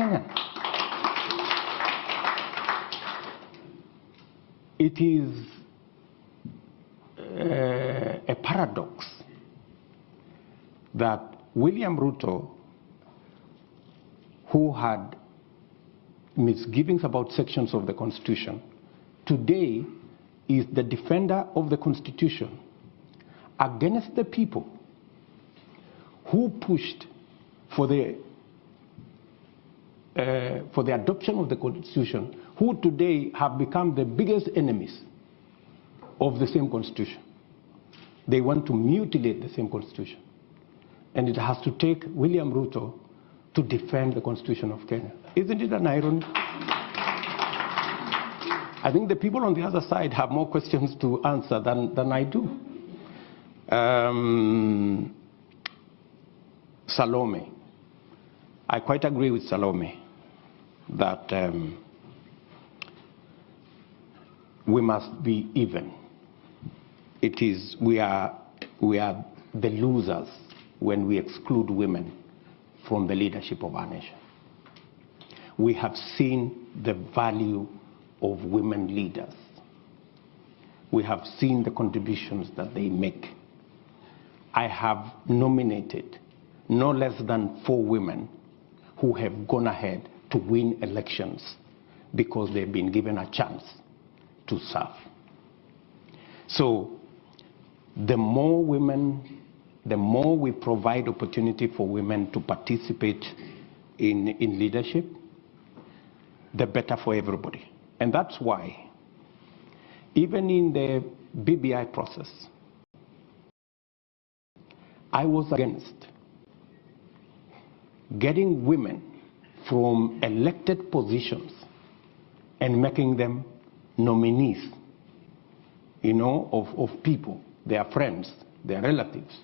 Kenyan. It is a paradox that William Ruto, who had misgivings about sections of the Constitution, today is the defender of the Constitution against the people who pushed for the adoption of the Constitution, who today have become the biggest enemies of the same Constitution. They want to mutilate the same Constitution. And it has to take William Ruto to defend the Constitution of Kenya. Isn't it an irony? I think the people on the other side have more questions to answer than I do. Salome. I quite agree with Salome that we must be even. We are the losers when we exclude women from the leadership of our nation. We have seen the value of women leaders. We have seen the contributions that they make. I have nominated no less than 4 women who have gone ahead to win elections because they've been given a chance to serve. So the more women, the more we provide opportunity for women to participate in leadership, the better for everybody. And that's why, even in the BBI process, I was against getting women from elected positions and making them nominees, of people, their friends, their relatives,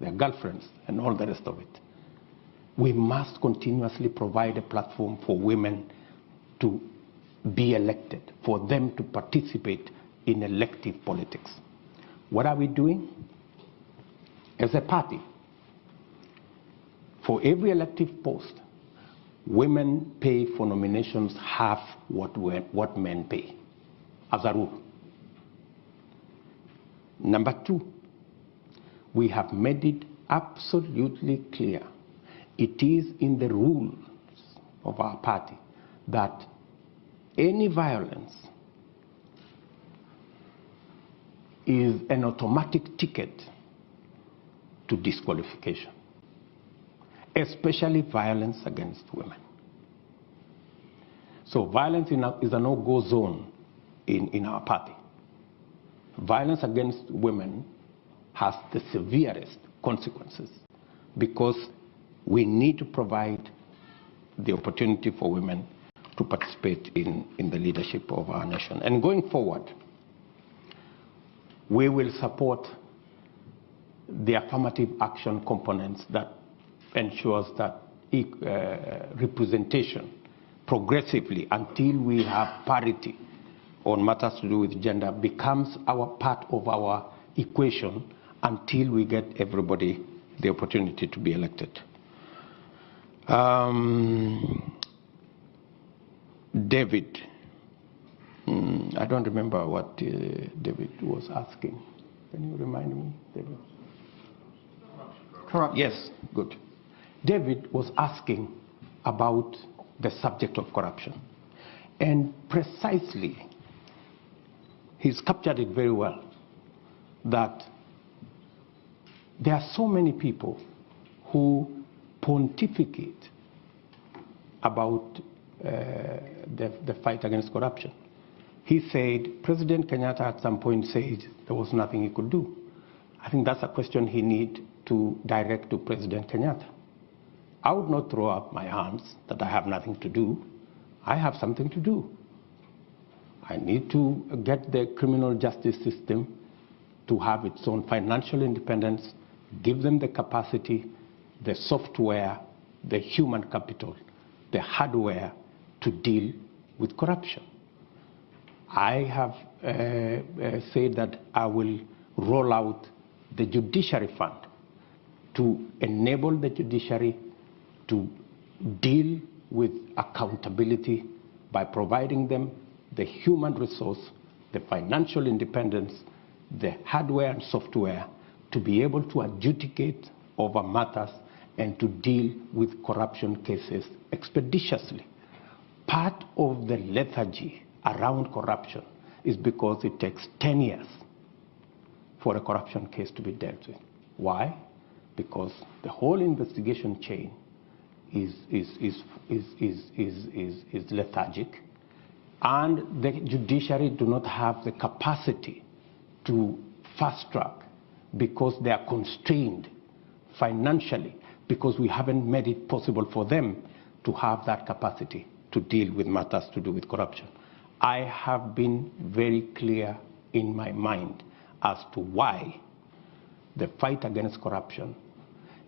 their girlfriends, and all the rest of it. We must continuously provide a platform for women to be elected, for them to participate in elective politics. What are we doing? As a party, for every elective post, women pay for nominations half what men pay, as a rule. Number 2, we have made it absolutely clear. It is in the rules of our party that any violence is an automatic ticket to disqualification, especially violence against women. So violence is a no-go zone in our party. Violence against women has the severest consequences because we need to provide the opportunity for women to participate in the leadership of our nation. And going forward, we will support the affirmative action components that ensures that representation progressively until we have parity on matters to do with gender becomes part of our equation until we get everybody the opportunity to be elected. David, I don't remember what David was asking. Can you remind me, David? Corruption. Yes, good. David was asking about the subject of corruption. And precisely, he's captured it very well, that there are so many people who pontificate about the fight against corruption. He said, President Kenyatta at some point said there was nothing he could do. I think that's a question he needs to direct to President Kenyatta. I would not throw up my hands that I have nothing to do. I have something to do. I need to get the criminal justice system to have its own financial independence, give them the capacity, the software, the human capital, the hardware to deal with corruption. I have said that I will roll out the judiciary fund to enable the judiciary to deal with accountability by providing them the human resource, the financial independence, the hardware and software to be able to adjudicate over matters and to deal with corruption cases expeditiously. Part of the lethargy around corruption is because it takes 10 years for a corruption case to be dealt with. Why? Because the whole investigation chain is lethargic, and the judiciary do not have the capacity to fast track because they are constrained financially, because we haven't made it possible for them to have that capacity to deal with matters to do with corruption. I have been very clear in my mind as to why the fight against corruption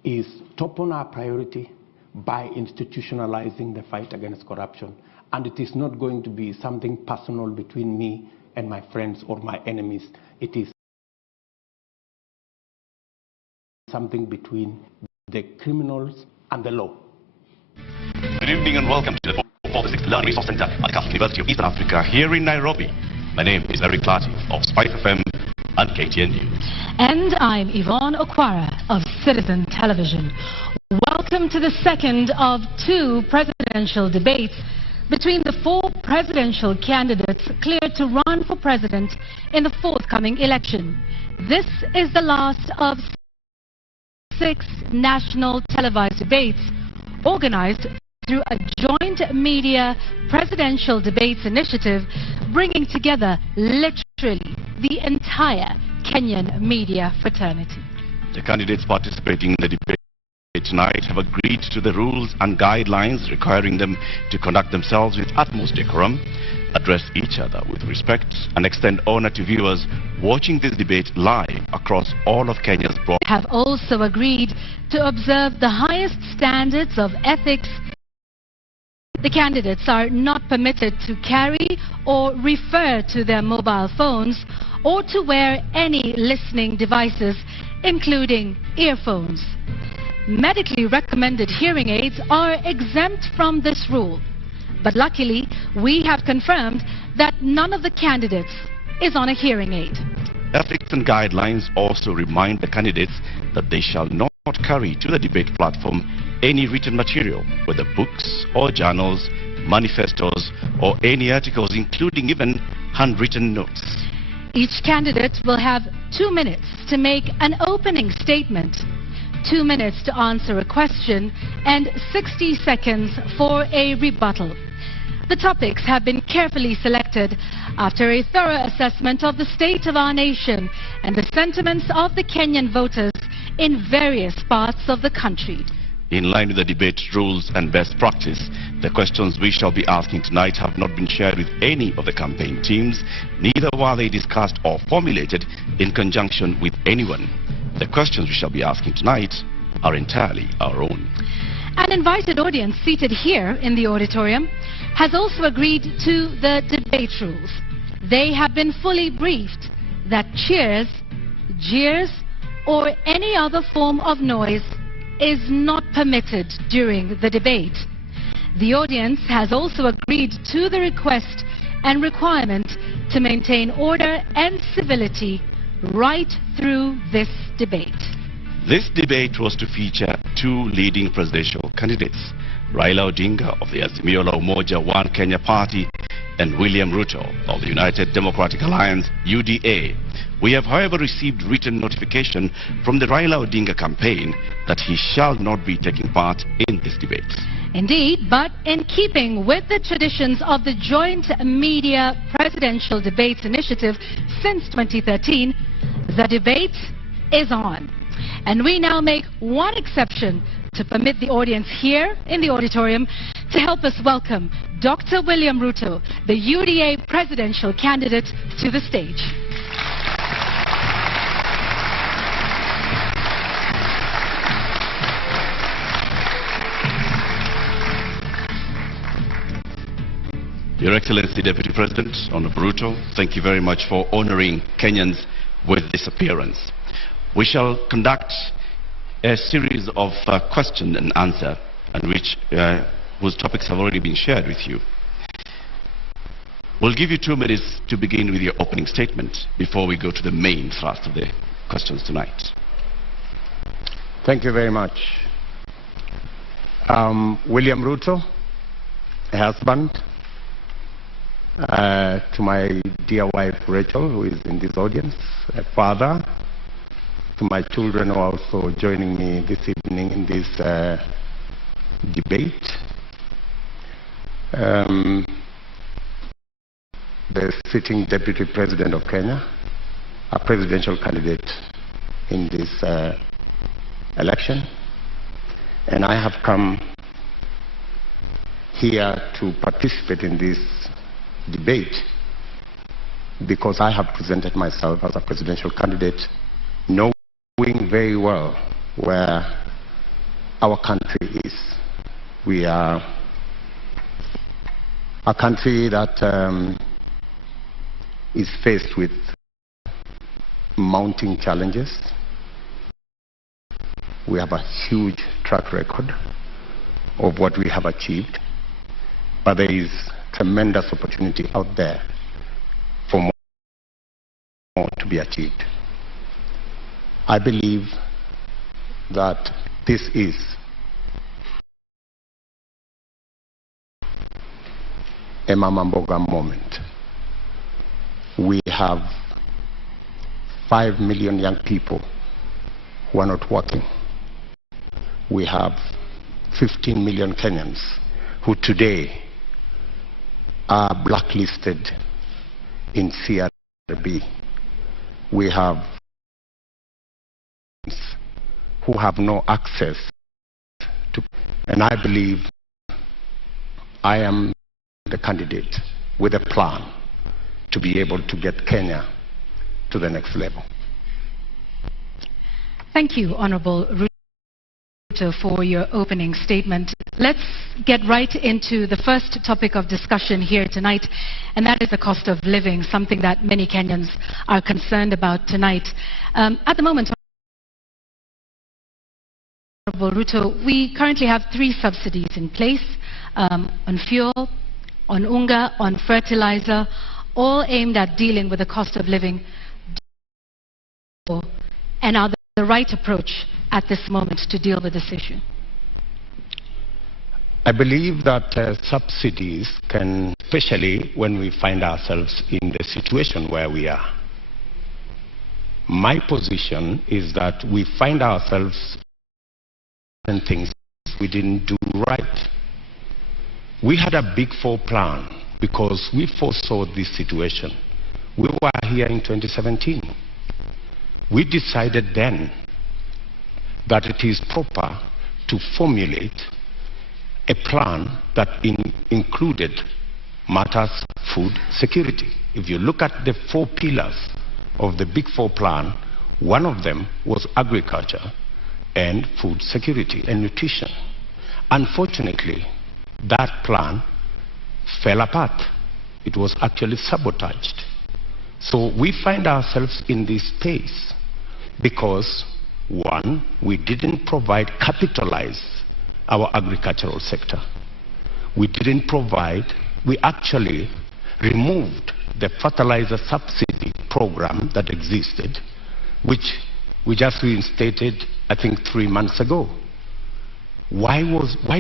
is top on our priority by institutionalizing the fight against corruption. And it is not going to be something personal between me and my friends or my enemies. It is something between the criminals and the law. Good evening and welcome to the 446th Learning Resource Center at the Catholic University of Eastern Africa here in Nairobi. My name is Eric Clarty of Spike FM and KTN News. And I'm Yvonne Okwara of Citizen Television. Welcome to the second of two presidential debates between the four presidential candidates cleared to run for president in the forthcoming election. This is the last of 6 national televised debates organized through a joint media presidential debates initiative, bringing together literally the entire Kenyan media fraternity. The candidates participating in the debate tonight have agreed to the rules and guidelines requiring them to conduct themselves with utmost decorum, address each other with respect, and extend honor to viewers watching this debate live across all of Kenya's broad. Have also agreed to observe the highest standards of ethics. The candidates are not permitted to carry or refer to their mobile phones or to wear any listening devices, including earphones. Medically recommended hearing aids are exempt from this rule. But luckily, we have confirmed that none of the candidates is on a hearing aid. Ethics and guidelines also remind the candidates that they shall not carry to the debate platform any written material, whether books or journals, manifestos, or any articles, including even handwritten notes. Each candidate will have 2 minutes to make an opening statement, 2 minutes to answer a question, and 60 seconds for a rebuttal. The topics have been carefully selected after a thorough assessment of the state of our nation and the sentiments of the Kenyan voters in various parts of the country. In line with the debate rules and best practice, the questions we shall be asking tonight have not been shared with any of the campaign teams, neither were they discussed or formulated in conjunction with anyone. The questions we shall be asking tonight are entirely our own. An invited audience seated here in the auditorium has also agreed to the debate rules. They have been fully briefed that cheers, jeers, or any other form of noise is not permitted during the debate. The audience has also agreed to the request and requirement to maintain order and civility right through this debate. This debate was to feature 2 leading presidential candidates, Raila Odinga of the Azimio la Umoja One Kenya Party and William Ruto of the United Democratic Alliance, UDA. We have, however, received written notification from the Raila Odinga campaign that he shall not be taking part in this debate. Indeed, but in keeping with the traditions of the Joint Media Presidential Debates Initiative since 2013, the debate is on. And we now make one exception to permit the audience here in the auditorium to help us welcome Dr. William Ruto, the UDA presidential candidate, to the stage. Your Excellency Deputy President, Honorable Ruto, thank you very much for honoring Kenyans with this appearance. We shall conduct a series of question and answer, in which whose topics have already been shared with you. We'll give you 2 minutes to begin with your opening statement before we go to the main thrust of the questions tonight. Thank you very much. William Ruto, a husband, to my dear wife Rachel, who is in this audience, a father, to my children who are also joining me this evening in this debate, the sitting Deputy President of Kenya, a presidential candidate in this election, and I have come here to participate in this debate because I have presented myself as a presidential candidate, knowing very well where our country is. We are a country that is faced with mounting challenges. We have a huge track record of what we have achieved, but there is tremendous opportunity out there for more to be achieved. I believe that this is a Mama Mboga moment. We have 5 million young people who are not working. We have 15 million Kenyans who today are blacklisted in CRB. We have who have no access to, and I believe I am the candidate with a plan to be able to get Kenya to the next level. Thank you, Honorable Ruto, for your opening statement. Let's get right into the first topic of discussion here tonight, and that is the cost of living, something that many Kenyans are concerned about tonight. At the moment, Honorable Ruto, we currently have 3 subsidies in place on fuel, on unga, on fertilizer, all aimed at dealing with the cost of living, and are the right approach at this moment to deal with this issue? I believe that subsidies can, especially when we find ourselves in the situation where we are. My position is that we find ourselves in things we didn't do right. We had a Big Four plan because we foresaw this situation. We were here in 2017. We decided then that it is proper to formulate a plan that included matters food security. If you look at the 4 pillars of the Big Four plan, one of them was agriculture and food security and nutrition. Unfortunately, that plan fell apart. It was actually sabotaged. So we find ourselves in this space because, one, we didn't capitalize our agricultural sector. We didn't provide, we actually removed the fertilizer subsidy program that existed, which we just reinstated, I think, 3 months ago. Why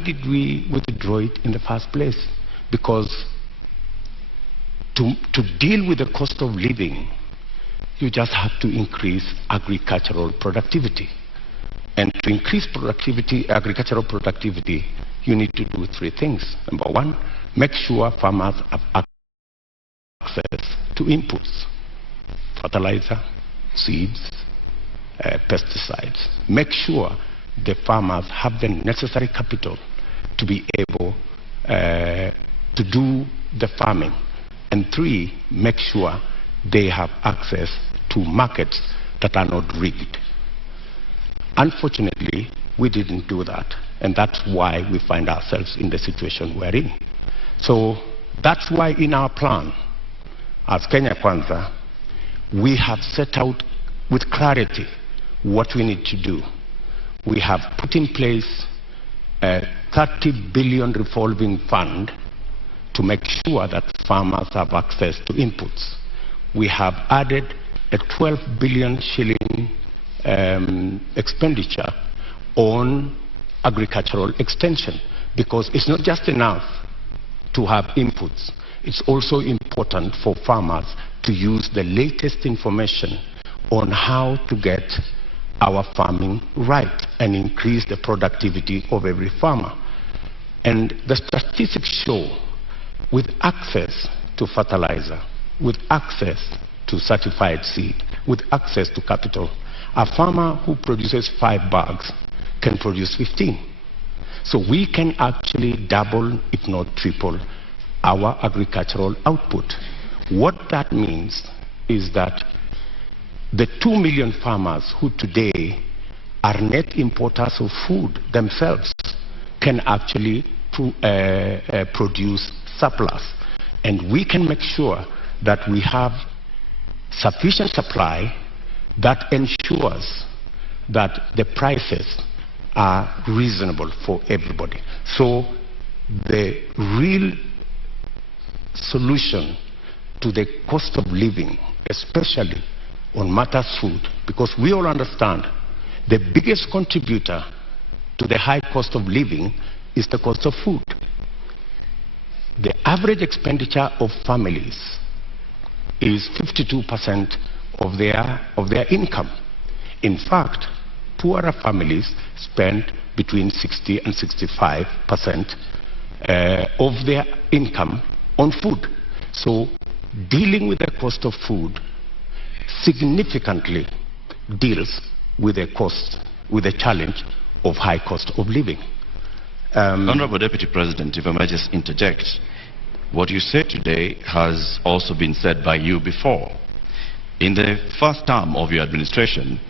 did we withdraw it in the first place? Because to deal with the cost of living, you just have to increase agricultural productivity. And to increase productivity, agricultural productivity, you need to do 3 things. Number 1, make sure farmers have access to inputs, fertilizer, seeds, pesticides. Make sure the farmers have the necessary capital to be able to do the farming. And 3, make sure they have access to markets that are not rigged. Unfortunately, we didn't do that, and that's why we find ourselves in the situation we're in. So that's why in our plan, as Kenya Kwanza, we have set out with clarity what we need to do. We have put in place a 30 billion revolving fund to make sure that farmers have access to inputs. We have added a 12 billion shilling expenditure on agricultural extension, because it's not just enough to have inputs. It's also important for farmers to use the latest information on how to get our farming right and increase the productivity of every farmer. And the statistics show, with access to fertilizer, with access to certified seed, with access to capital, a farmer who produces 5 bags can produce 15. So we can actually double, if not triple, our agricultural output. What that means is that the 2 million farmers who today are net importers of food themselves can actually produce surplus. And we can make sure that we have sufficient supply that ensures that the prices are reasonable for everybody. So the real solution to the cost of living, especially on matters food, because we all understand the biggest contributor to the high cost of living is the cost of food. The average expenditure of families is 52% of their income. In fact, poorer families spend between 60 and 65% of their income on food. So dealing with the cost of food significantly deals with the challenge of high cost of living. Honorable Deputy President, if I may just interject, what you said today has also been said by you before. In the first term of your administration,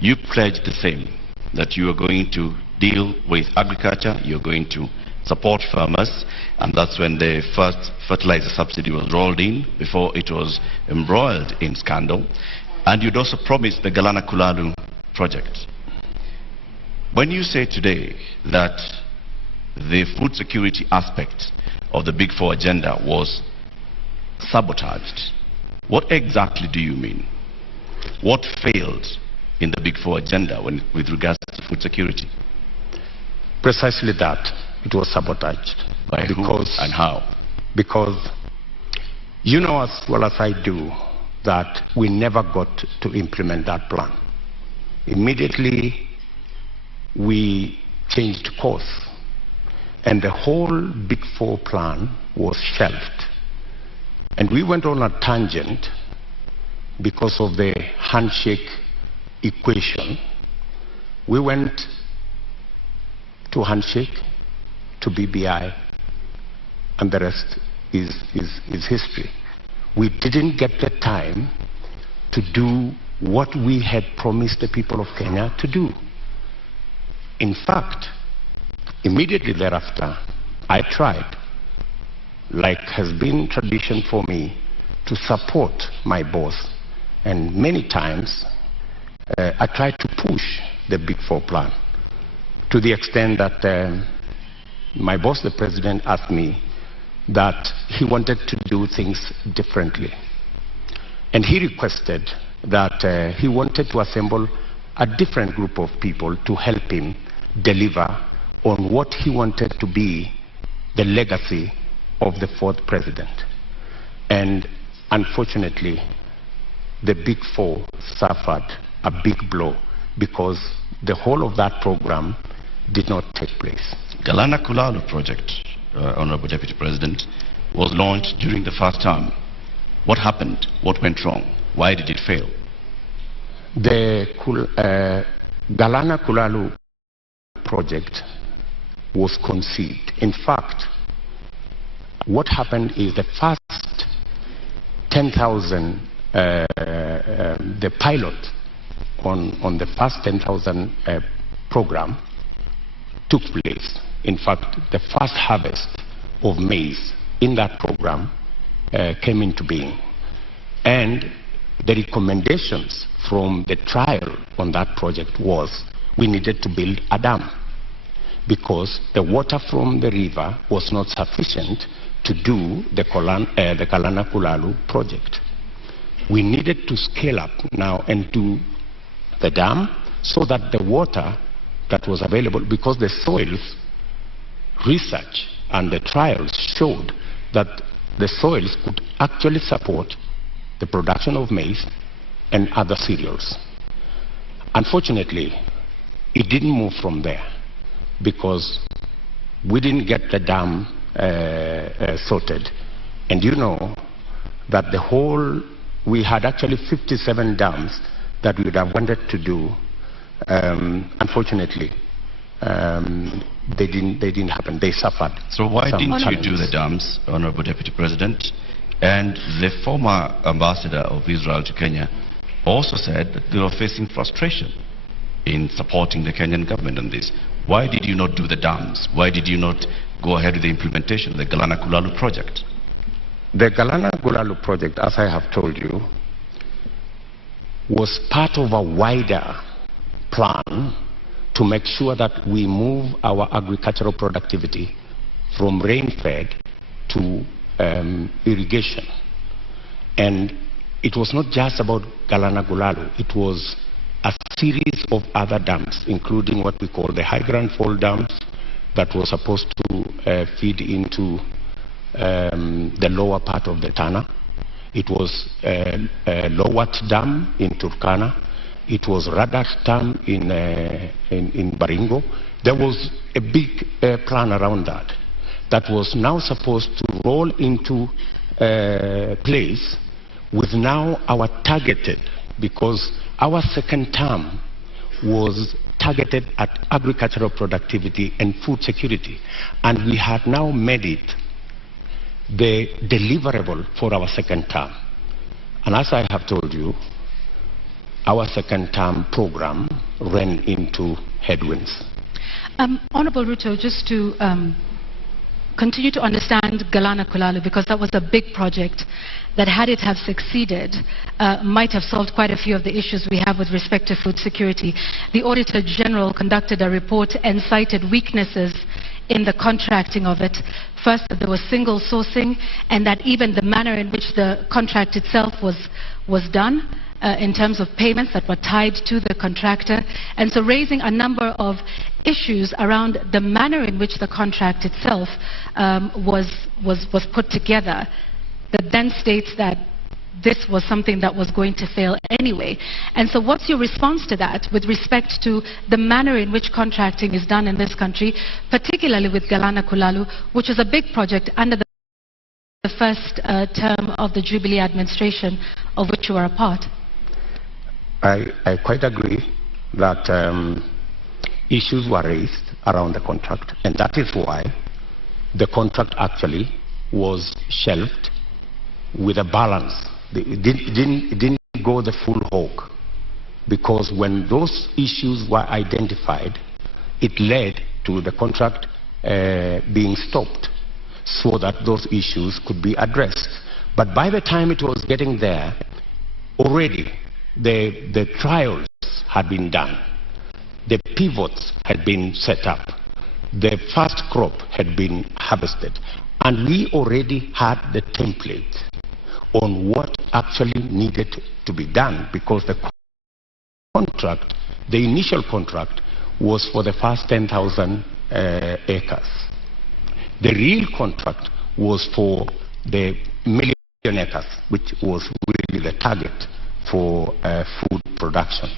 you pledged the same, that you are going to deal with agriculture, you're going to support farmers, and that's when the first fertilizer subsidy was rolled in, before it was embroiled in scandal. And you'd also promised the Galana Kulalu project. When you say today that the food security aspect of the Big Four agenda was sabotaged, what exactly do you mean? What failed in the Big Four agenda with regards to food security? Precisely that. It was sabotaged. By who and how? Because you know as well as I do that we never got to implement that plan. Immediately we changed course, and the whole Big Four plan was shelved. And we went on a tangent because of the handshake equation. We went to handshake, to BBI, and the rest is history. We didn't get the time to do what we had promised the people of Kenya to do. In fact, immediately thereafter, I tried, like has been tradition for me, to support my boss. And many times, I tried to push the Big Four plan, to the extent that my boss, the president, asked me that he wanted to do things differently. And he requested that he wanted to assemble a different group of people to help him deliver on what he wanted to be the legacy of the fourth president. And unfortunately, the Big Four suffered a big blow because the whole of that program did not take place. Galana Kulalu project, Honorable Deputy President, was launched during the first term. What happened? What went wrong? Why did it fail? The Galana Kulalu project was conceived. In fact, what happened is the first 10,000, the pilot on the first 10,000 program took place. In fact, the first harvest of maize in that program came into being. And the recommendations from the trial on that project was we needed to build a dam. because the water from the river was not sufficient to do the Galana Kulalu project. We needed to scale up now and do the dam so that the water that was available, because the soils research and the trials showed that the soils could actually support the production of maize and other cereals. Unfortunately, it didn't move from there because we didn't get the dam sorted. And you know that we had actually 57 dams that we would have wanted to do. Unfortunately, they didn't happen. They suffered. So why didn't you challenges. do the dams, Honorable Deputy President? And the former ambassador of Israel to Kenya also said that they were facing frustration in supporting the Kenyan government on this. Why did you not do the dams? Why did you not go ahead with the implementation of the Galana Kulalu project? The Galana Kulalu project, as I have told you, was part of a wider plan to make sure that we move our agricultural productivity from rain-fed to irrigation. And it was not just about Galana Kulalu, it was a series of other dams, including what we call the high Grand Fall dams that were supposed to feed into the lower part of the Tana. It was Lowat Dam in Turkana. It was Radat Dam in Baringo. There was a big plan around that that was now supposed to roll into place with now our targeted, because our second term was targeted at agricultural productivity and food security, and we had now made it the deliverable for our second term. And as I have told you, our second term program ran into headwinds. Honorable Ruto, just to continue to understand Galana Kulalu, because that was a big project that, had it have succeeded, might have solved quite a few of the issues we have with respect to food security. The Auditor General conducted a report and cited weaknesses in the contracting of it. First, that there was single sourcing, and that even the manner in which the contract itself was done, in terms of payments that were tied to the contractor, and so raising a number of issues around the manner in which the contract itself was put together, that then states that this was something that was going to fail anyway. And so what's your response to that with respect to the manner in which contracting is done in this country, particularly with Galana Kulalu, which is a big project under the first term of the Jubilee administration, of which you are a part? I quite agree that issues were raised around the contract, and that is why the contract actually was shelved with a balance. It didn't go the full hog, because when those issues were identified, it led to the contract being stopped so that those issues could be addressed. But by the time it was getting there, already the trials had been done, the pivots had been set up, the first crop had been harvested, and we already had the template on what actually needed to be done, because the contract, the initial contract, was for the first 10,000 acres. The real contract was for the million acres, which was really the target for food production.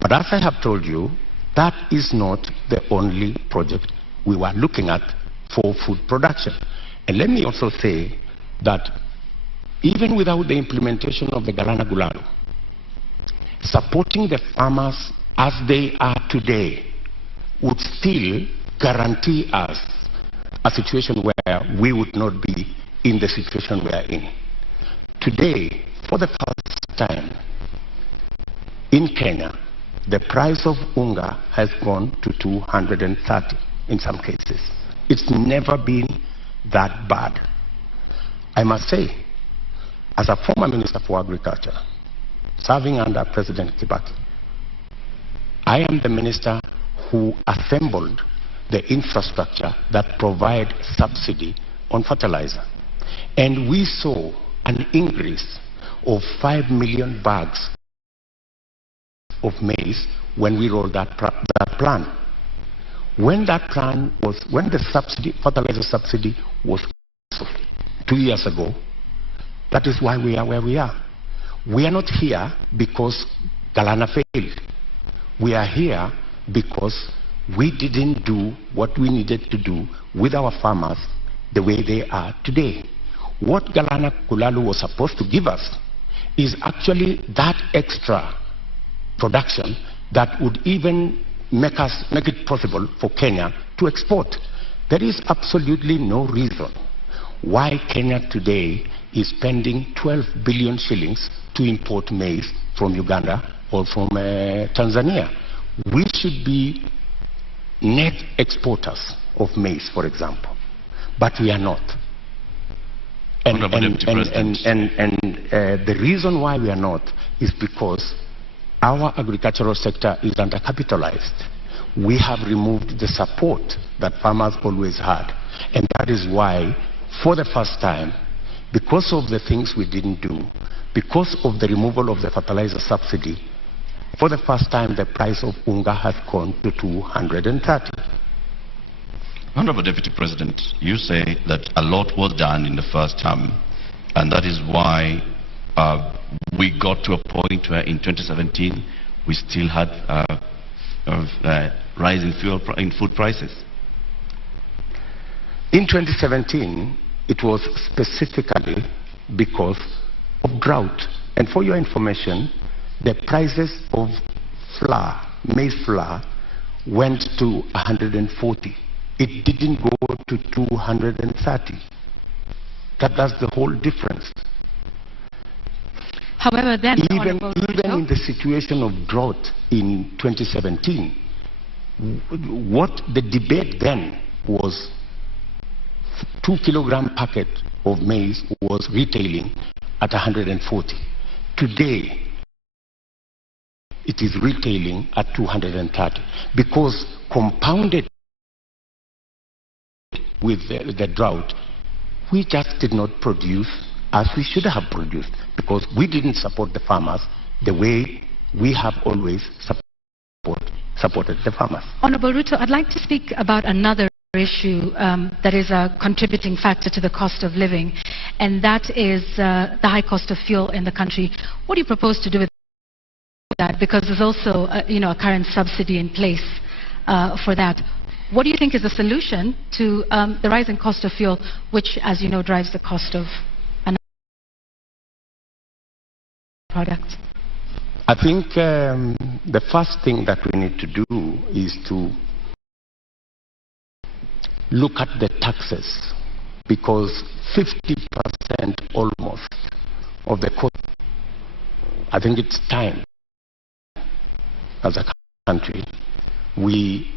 But as I have told you, that is not the only project we were looking at for food production. And let me also say that even without the implementation of the Galana Kulalu, supporting the farmers as they are today would still guarantee us a situation where we would not be in the situation we are in. Today, for the first time in Kenya, the price of unga has gone to 230 in some cases. It's never been that bad. I must say, as a former Minister for Agriculture, serving under President Kibaki, I am the minister who assembled the infrastructure that provide subsidy on fertilizer. And we saw an increase of 5 million bags of maize when we rolled that plan. When the fertilizer subsidy was canceled 2 years ago, that is why we are where we are. We are not here because Galana failed. We are here because we didn't do what we needed to do with our farmers the way they are today. What Galana Kulalu was supposed to give us is actually that extra production that would even make it possible for Kenya to export. There is absolutely no reason why Kenya today is spending 12 billion shillings to import maize from Uganda or from Tanzania. We should be net exporters of maize, for example, but we are not. And the reason why we are not is because our agricultural sector is undercapitalized. We have removed the support that farmers always had. And that is why, for the first time, because of the things we didn't do, because of the removal of the fertilizer subsidy, for the first time the price of unga has gone to 230. Honorable Deputy President, you say that a lot was done in the first term, and that is why we got to a point where in 2017 we still had a rise in food prices. In 2017, it was specifically because of drought. And for your information, the prices of flour, maize flour, went to 140. It didn't go to 230. That's the whole difference. However, then, even in the situation of drought in 2017, what the debate then was, 2 kilogram packet of maize was retailing at 140. Today, it is retailing at 230 because compounded with the drought, we just did not produce as we should have produced because we didn't support the farmers the way we have always supported the farmers. Honorable Ruto, I'd like to speak about another issue that is a contributing factor to the cost of living, and that is the high cost of fuel in the country. What do you propose to do with that? Because there's also a current subsidy in place for that. What do you think is the solution to the rising cost of fuel, which, as you know, drives the cost of another product? I think the first thing that we need to do is to look at the taxes, because 50% almost of the cost, I think it's time as a country we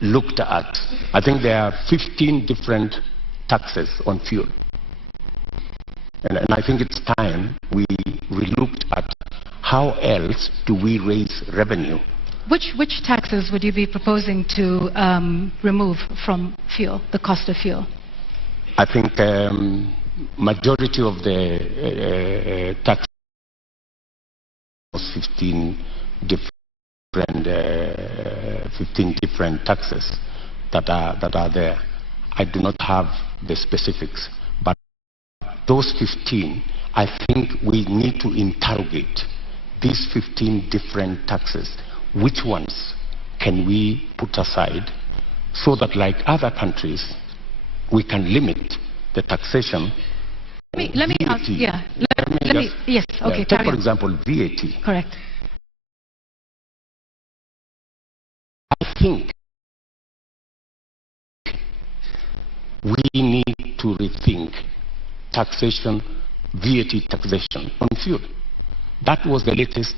looked at. I think there are 15 different taxes on fuel. And I think it's time we looked at how else do we raise revenue. Which taxes would you be proposing to remove from fuel, the cost of fuel? I think majority of the taxes, 15 different taxes that are there. I do not have the specifics, but those 15, I think we need to interrogate these 15 different taxes. Which ones can we put aside so that, like other countries, we can limit the taxation? Let me ask, yeah. Yes, okay. Take, for example, VAT. Correct. I think we need to rethink taxation, VAT taxation on fuel. That was the latest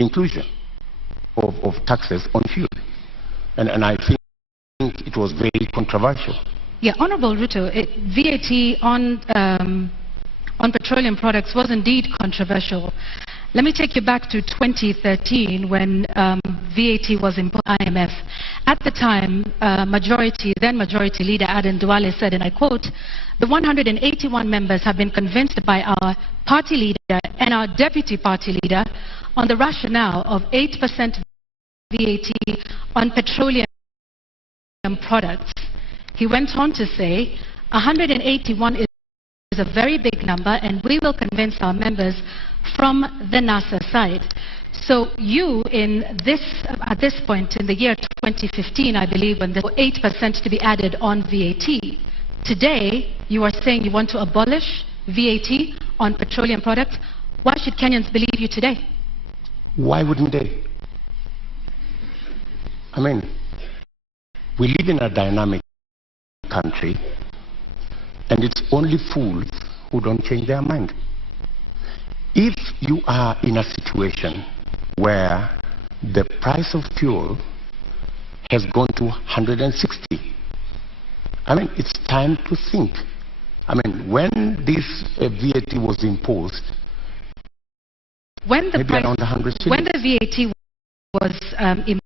inclusion of taxes on fuel. And I think it was very controversial. Yeah, Honorable Ruto, VAT on petroleum products was indeed controversial. Let me take you back to 2013 when VAT was imposed by IMF. At the time, then Majority Leader Aden Duale said, and I quote, "The 181 members have been convinced by our party leader and our deputy party leader on the rationale of 8% VAT on petroleum products." He went on to say, 181 is a very big number, and we will convince our members from the NASA side. So you, at this point in the year 2015, I believe, when there were 8% to be added on VAT, today you are saying you want to abolish VAT on petroleum products. Why should Kenyans believe you today? Why wouldn't they? I mean, we live in a dynamic country, and it's only fools who don't change their mind. If you are in a situation where the price of fuel has gone to 160, I mean, it's time to think. I mean, when this VAT was imposed, maybe around 100 shillings. When the VAT was imposed,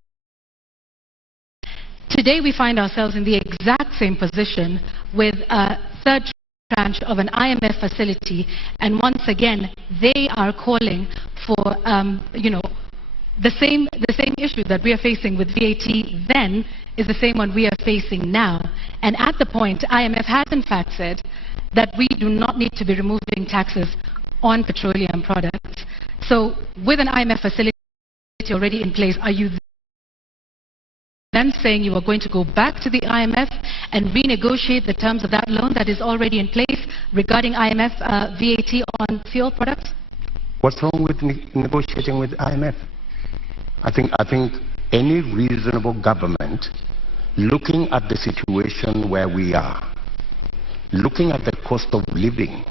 today we find ourselves in the exact same position with a third tranche of an IMF facility, and once again they are calling for the same issue that we are facing with VAT then is the same one we are facing now. And at the point, IMF has in fact said that we do not need to be removing taxes on petroleum products. So with an IMF facility already in place, are you then saying you are going to go back to the IMF and renegotiate the terms of that loan that is already in place regarding IMF VAT on fuel products? What's wrong with negotiating with IMF? I think any reasonable government, looking at the situation where we are, looking at the cost of living,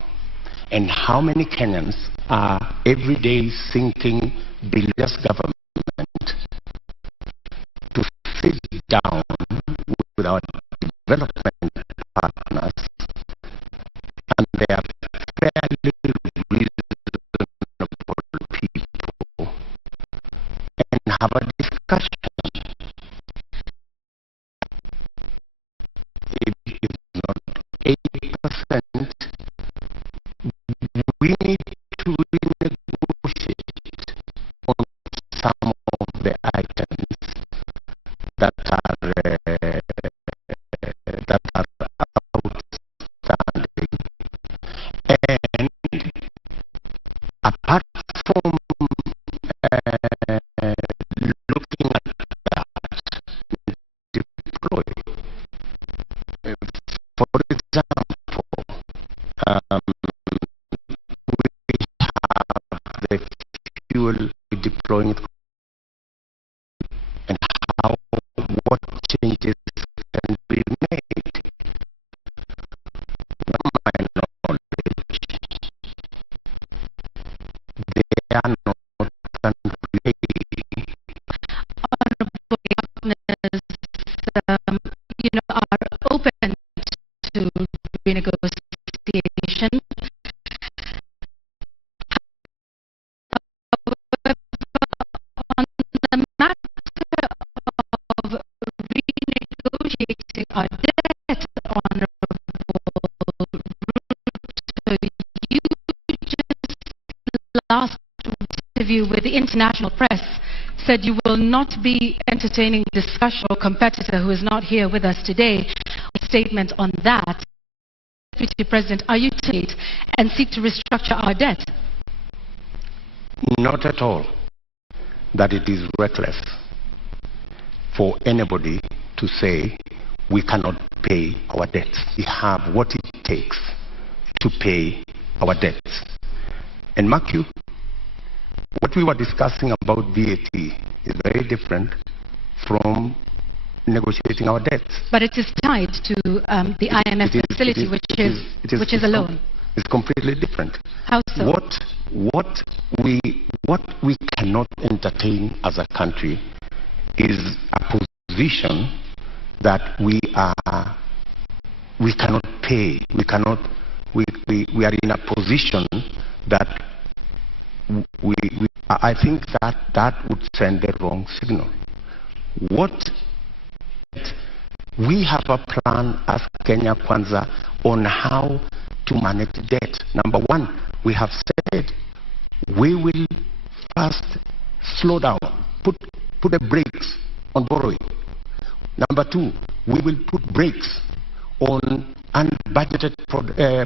and how many Kenyans are every day sinking below government, to sit down with our development partners, and they are fairly reasonable people, and have a discussion. It is not 8%. We need to renegotiate on some of the items that are outstanding. And apart from looking at that, deploy. For example, we have the fuel deploying it, and what changes can be made. To my knowledge, they are not ready. Are open to renegotiation. On the matter of renegotiating our debt, Honorable Ruto, you just last interview with the international press said you will not be entertaining discussion or competitor who is not here with us today. A statement on that. Deputy President, are you to take and seek to restructure our debt? Not at all. That it is reckless for anybody to say we cannot pay our debts. We have what it takes to pay our debts. And mark you, what we were discussing about VAT is very different from negotiating our debts. But it is tied to the IMF facility, which is a loan. It's completely different. How so? What we cannot entertain as a country is a position that we cannot pay. We are in a position that I think that would send the wrong signal. What we have a plan as Kenya Kwanza on how to manage debt. Number one, we have said we will first slow down, put a brakes on borrowing. Number two, we will put brakes on unbudgeted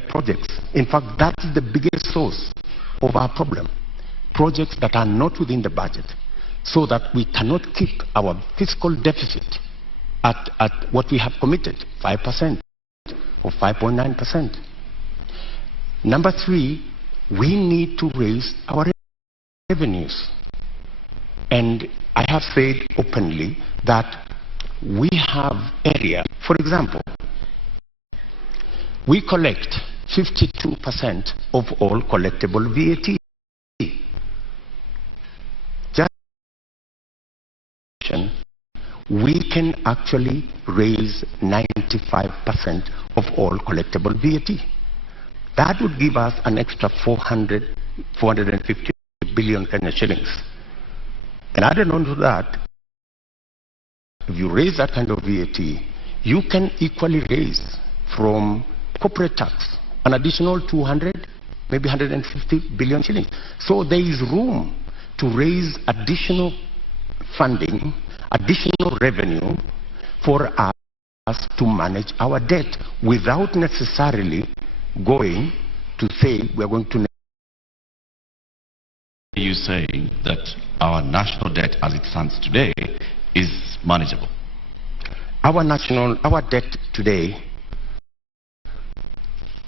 projects. In fact, that's the biggest source of our problem. Projects that are not within the budget, so that we cannot keep our fiscal deficit at what we have committed, 5% or 5.9%. Number three, we need to raise our revenues. And I have said openly that we have area. For example, we collect 52% of all collectible VAT. We can actually raise 95% of all collectible VAT. That would give us an extra 450 billion Kenya shillings. And added on to that, if you raise that kind of VAT, you can equally raise from corporate tax an additional 200, maybe 150 billion shillings. So there is room to raise additional funding, additional revenue for us to manage our debt without necessarily going to say we are going to. Are you saying that our national debt as it stands today is manageable? Our debt today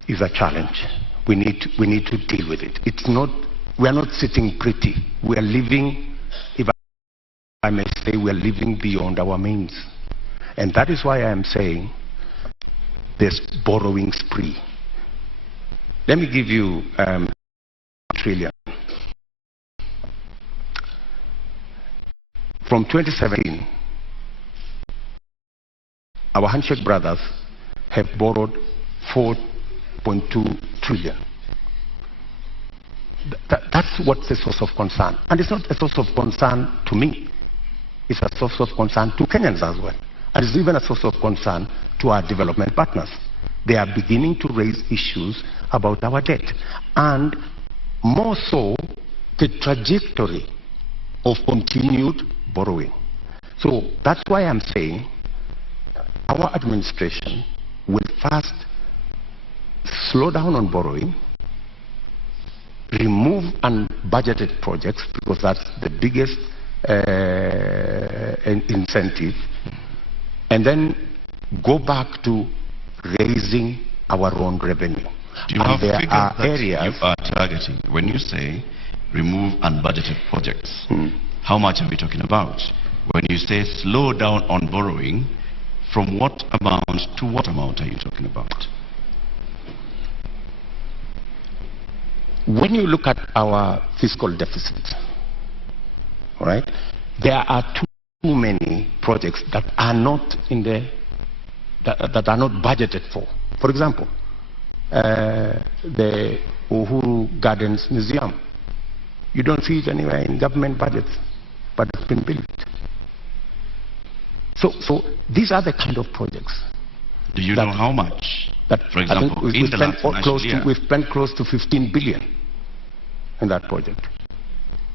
is a challenge. We need to deal with it. We are not sitting pretty. We are living, if I may say, we are living beyond our means. And that is why I am saying this borrowing spree. Let me give you trillion. From 2017, our handshake brothers have borrowed 4.2 trillion. That's what's the source of concern. And it's not a source of concern to me. It's a source of concern to Kenyans as well. And it's even a source of concern to our development partners. They are beginning to raise issues about our debt. And more so, the trajectory of continued borrowing. So that's why I'm saying our administration will first slow down on borrowing, remove unbudgeted projects, because that's the biggest incentive, and then go back to raising our own revenue. Do you have figures that you are targeting when you say remove unbudgeted projects? How much are we talking about? When you say slow down on borrowing, from what amount to what amount are you talking about? When you look at our fiscal deficit, all right, there are too many projects that are not in the that are not budgeted for. For example, the Uhuru Gardens Museum. You don't see it anywhere in government budgets, but it's been built. So these are the kind of projects. Do you know how much? That, for example, in the last financial year, we've spent close to 15 billion in that project.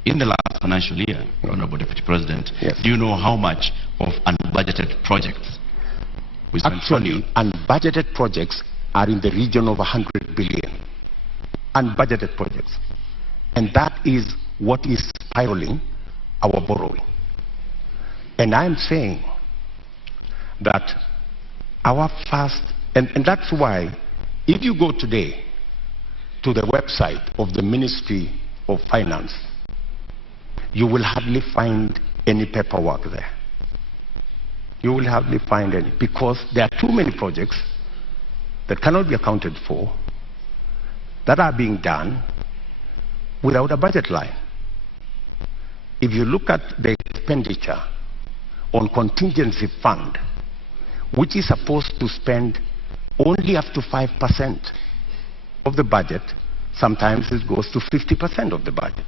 In the last financial year, Honorable Deputy President, yes. Do you know how much of unbudgeted projects we spent? Actually, unbudgeted projects are in the region of 100 billion. Unbudgeted projects. And that is what is spiraling our borrowing. And I'm saying that our first, and that's why if you go today to the website of the Ministry of Finance, you will hardly find any paperwork there. You will hardly find any, because there are too many projects that cannot be accounted for, that are being done without a budget line. If you look at the expenditure on contingency fund, which is supposed to spend only up to 5% of the budget, sometimes it goes to 50% of the budget.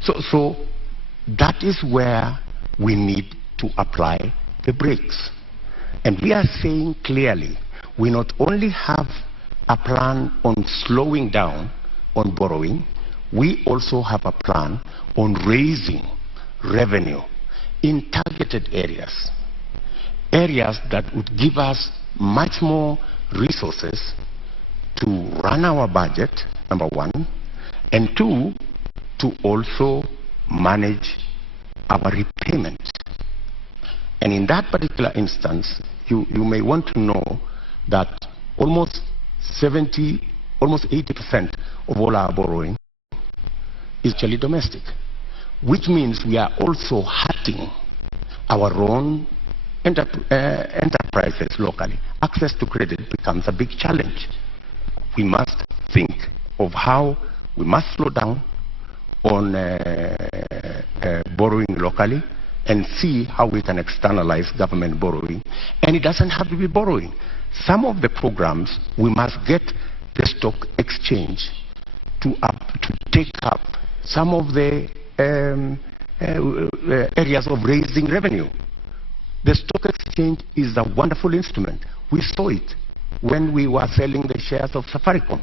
So that is where we need to apply the brakes. And we are saying clearly, we not only have a plan on slowing down on borrowing, we also have a plan on raising revenue in targeted areas. Areas that would give us much more resources to run our budget, number one, and two, to also manage our repayments. And in that particular instance, you may want to know that almost 80% of all our borrowing is actually domestic, which means we are also hurting our own enterprises locally. Access to credit becomes a big challenge. We must think of how we must slow down on borrowing locally and see how we can externalize government borrowing. And it doesn't have to be borrowing. Some of the programs, we must get the stock exchange to take up some of the areas of raising revenue. The stock exchange is a wonderful instrument. We saw it when we were selling the shares of Safaricom.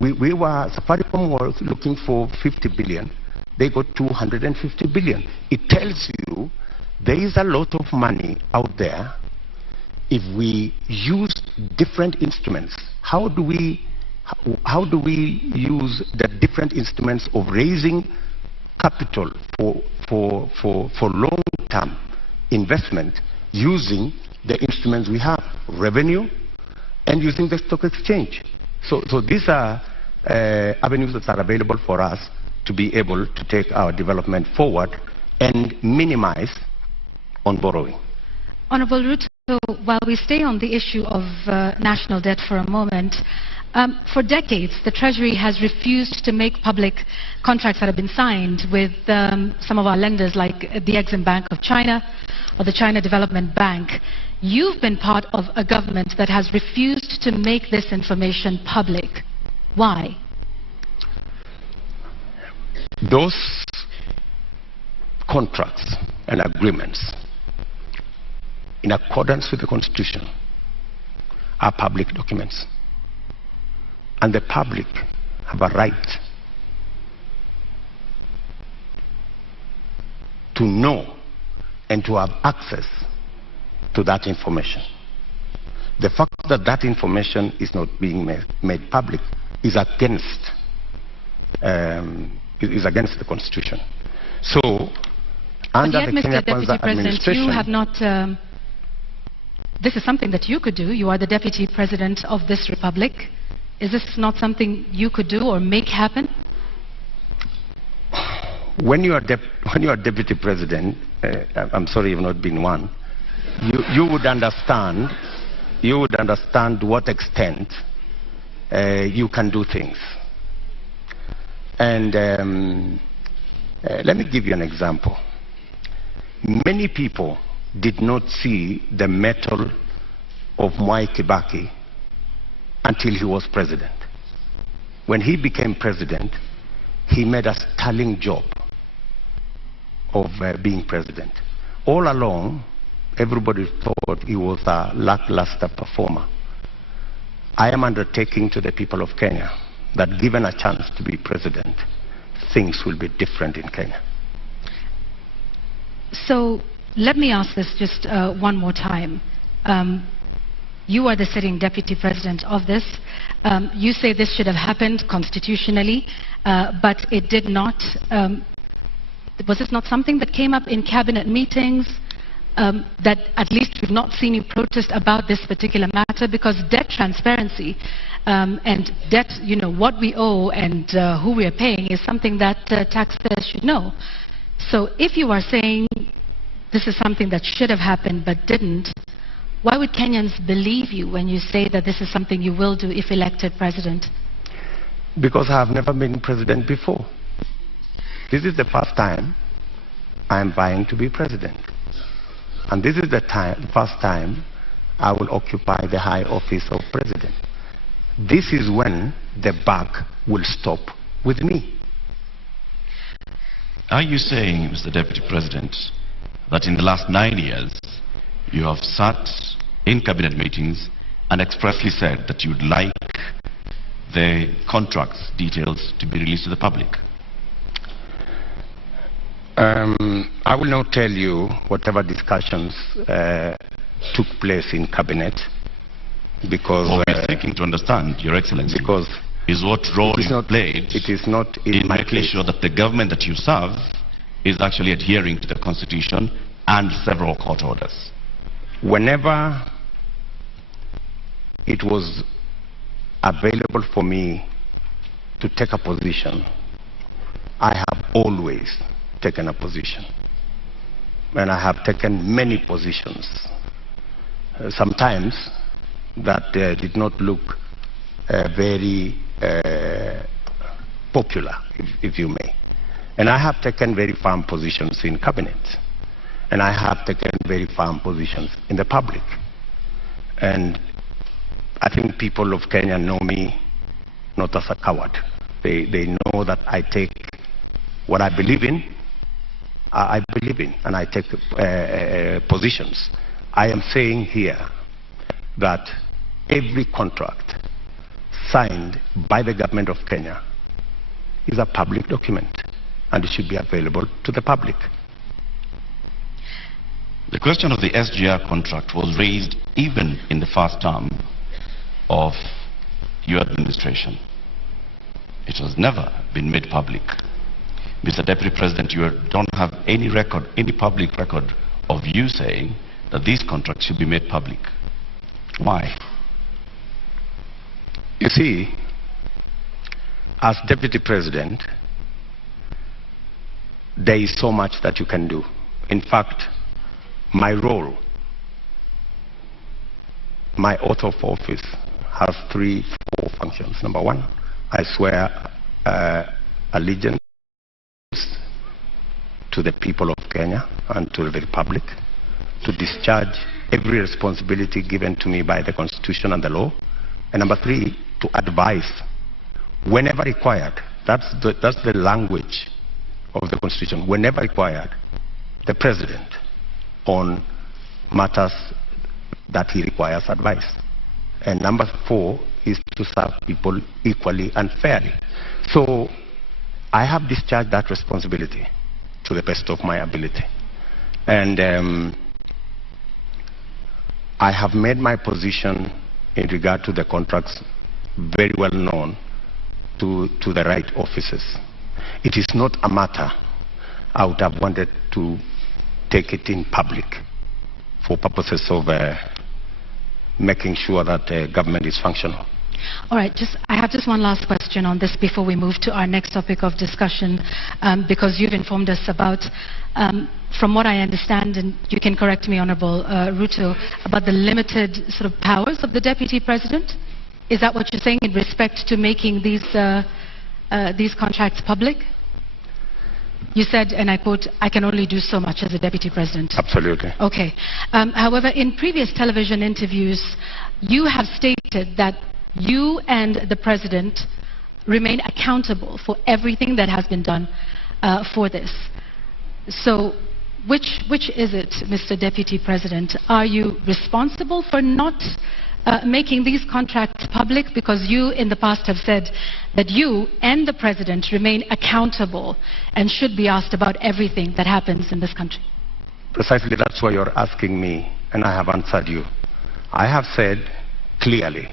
Safaricom was looking for 50 billion. They got 250 billion. It tells you there is a lot of money out there if we use different instruments. How do we use the different instruments of raising capital for long-term investment using the instruments we have, revenue, and using the stock exchange. So these are avenues that are available for us to be able to take our development forward and minimize on borrowing. Honorable Ruto, while we stay on the issue of national debt for a moment, for decades the Treasury has refused to make public contracts that have been signed with some of our lenders like the Exim Bank of China or the China Development Bank. You've been part of a government that has refused to make this information public. Why? Those contracts and agreements, in accordance with the Constitution, are public documents. And the public have a right to know and to have access to that information. The fact that that information is not being made public is against the Constitution. So, under yet, the Mr. Kenya Deputy Kwanza President, administration, you have not. This is something that you could do. You are the Deputy President of this republic. Is this not something you could do or make happen? When you are Deputy President, I'm sorry you've not been one, you would understand to what extent you can do things. And let me give you an example. Many people did not see the mettle of Mwai Kibaki until he was president. When he became president, he made a sterling job of being president. All along, everybody thought he was a lackluster performer. I am undertaking to the people of Kenya that given a chance to be president, things will be different in Kenya. So let me ask this just one more time. You are the sitting Deputy President of this. You say this should have happened constitutionally, but it did not. Was this not something that came up in cabinet meetings? That at least we've not seen you protest about this particular matter, because debt transparency and debt, you know, what we owe and who we are paying is something that taxpayers should know. So if you are saying this is something that should have happened but didn't, why would Kenyans believe you when you say that this is something you will do if elected president? Because I have never been president before. This is the first time I am vying to be president. And this is the first time I will occupy the high office of president. This is when the buck will stop with me. Are you saying, Mr. Deputy President, that in the last 9 years, you have sat in cabinet meetings and expressly said that you'd like the contracts details to be released to the public. I will not tell you whatever discussions took place in cabinet, because what we're seeking to understand, Your Excellency, because is what role you played it is not in my making place. sure that the government that you serve is actually adhering to the Constitution and several court orders. Whenever it was available for me to take a position, I have always taken a position. And I have taken many positions. Sometimes that did not look very popular, if you may. And I have taken very firm positions in cabinet. And I have taken very firm positions in the public. And I think people of Kenya know me not as a coward. They know that I take what I believe in, and I take positions. I am saying here that every contract signed by the government of Kenya is a public document, and it should be available to the public. The question of the SGR contract was raised even in the first term of your administration. It has never been made public. Mr. Deputy President, you don't have any record, any public record of you saying that these contracts should be made public. Why? You see, as Deputy President, there is so much that you can do. In fact, my role, my oath of office, has 3-4 functions. Number one, I swear allegiance to the people of Kenya and to the Republic, to discharge every responsibility given to me by the Constitution and the law. And number 3, to advise whenever required. That's the language of the Constitution. Whenever required, the President on matters that he requires advice. And number 4 is to serve people equally and fairly. So I have discharged that responsibility to the best of my ability. And I have made my position in regard to the contracts very well known to the right officers. It is not a matter I would have wanted to take it in public for purposes of making sure that the government is functional. All right, I have just one last question on this before we move to our next topic of discussion, because you've informed us about, from what I understand, and you can correct me, Honorable Ruto, about the limited sort of powers of the Deputy President. Is that what you're saying in respect to making these contracts public? You said, and I quote, "I can only do so much as a Deputy President." Absolutely. Okay. However, in previous television interviews, you have stated that you and the President remain accountable for everything that has been done for this. So which is it, Mr. Deputy President? Are you responsible for not making these contracts public? Because you in the past have said that you and the President remain accountable and should be asked about everything that happens in this country. Precisely, that's why you're asking me, and I have answered you. I have said clearly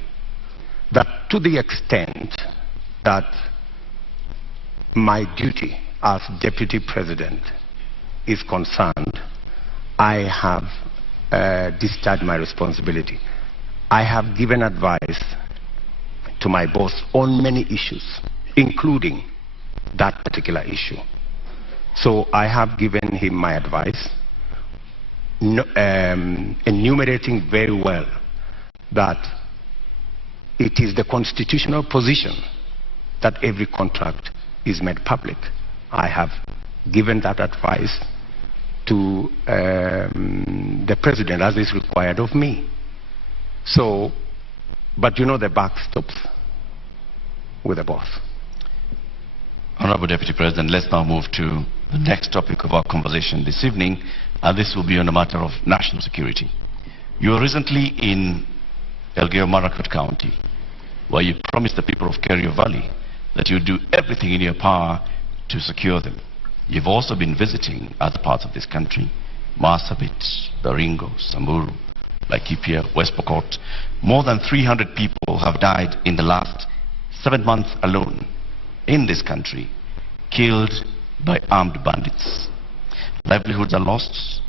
that to the extent that my duty as Deputy President is concerned, I have discharged my responsibility. I have given advice to my boss on many issues, including that particular issue. So I have given him my advice, enumerating very well that it is the constitutional position that every contract is made public. I have given that advice to the President as is required of me. So, but you know the buck stops with the boss. Honorable Deputy President, let's now move to the next topic of our conversation this evening, and this will be on a matter of national security. You were recently in Elgeyo-Marakwet County, where you promised the people of Kerio Valley that you do everything in your power to secure them. You've also been visiting other parts of this country, Marsabit, Baringo, Samburu, Laikipia, West Pokot. More than 300 people have died in the last 7 months alone in this country, killed by armed bandits. Livelihoods are lost.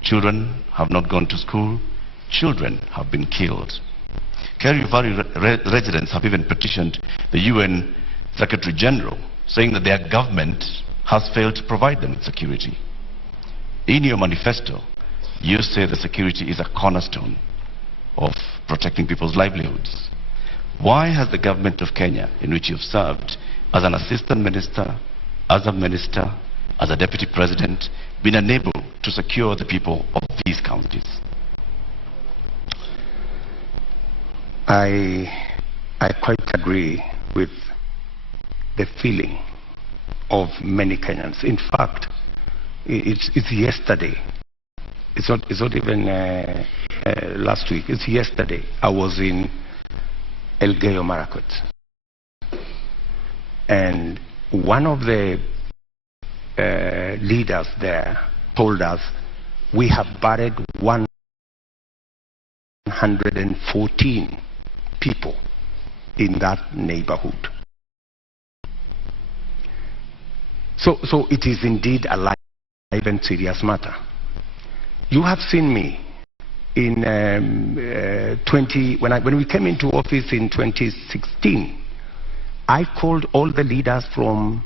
Children have not gone to school. Children have been killed. Kerio Valley residents have even petitioned the UN Secretary General, saying that their government has failed to provide them with security. In your manifesto, you say that security is a cornerstone of protecting people's livelihoods. Why has the government of Kenya, in which you've served as an assistant minister, as a minister, as a deputy president, been unable to secure the people of these counties? I quite agree with the feeling of many Kenyans. In fact, it's yesterday. It's not even last week. It's yesterday. I was in Elgeyo-Marakwet, and one of the leaders there told us we have buried 114 people in that neighborhood. So it is indeed a live and serious matter. You have seen me in when we came into office in 2016. I called all the leaders from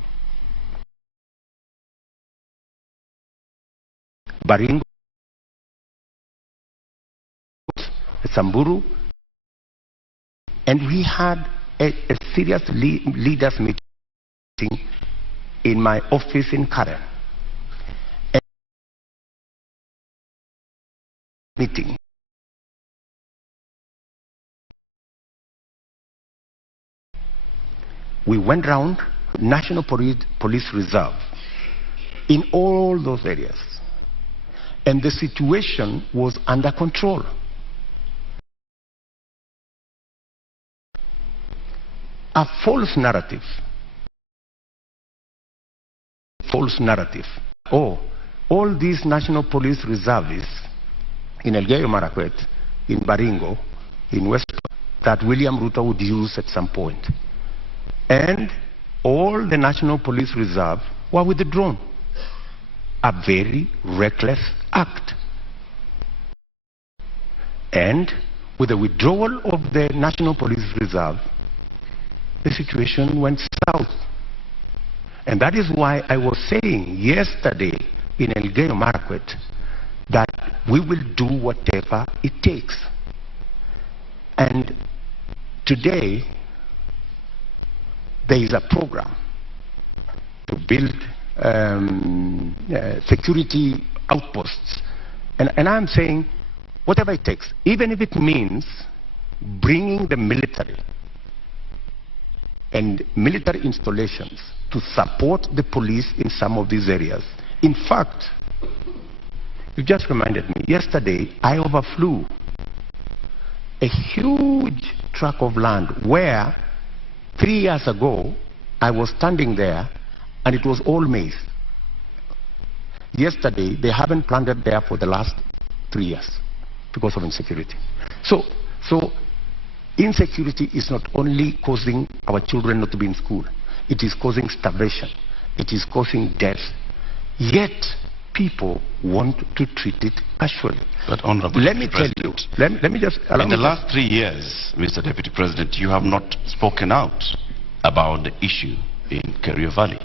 Baringo, Samburu, and we had a serious leaders meeting in my office in Karen. Meeting. We went round National Police Reserve in all those areas, and the situation was under control. A false narrative. Oh, all these National Police Reservists in Elgeyo-Marakwet, in Baringo, in West, that William Ruto would use at some point. And all the National Police Reserve were withdrawn. A very reckless act. And with the withdrawal of the National Police Reserve, the situation went south. And that is why I was saying yesterday in Elgeyo-Marakwet that we will do whatever it takes. And today, there is a program to build security outposts. And I'm saying, whatever it takes, even if it means bringing the military and military installations to support the police in some of these areas. In fact, you just reminded me, yesterday I overflew a huge tract of land where 3 years ago I was standing there and it was all maize. Yesterday they haven't planted there for the last 3 years because of insecurity. So insecurity is not only causing our children not to be in school, it is causing starvation, it is causing death. Yet people want to treat it casually. But Honorable let me tell you, let me just allow in the last 3 years, Mr. Deputy President, you have not spoken out about the issue in Kerio Valley.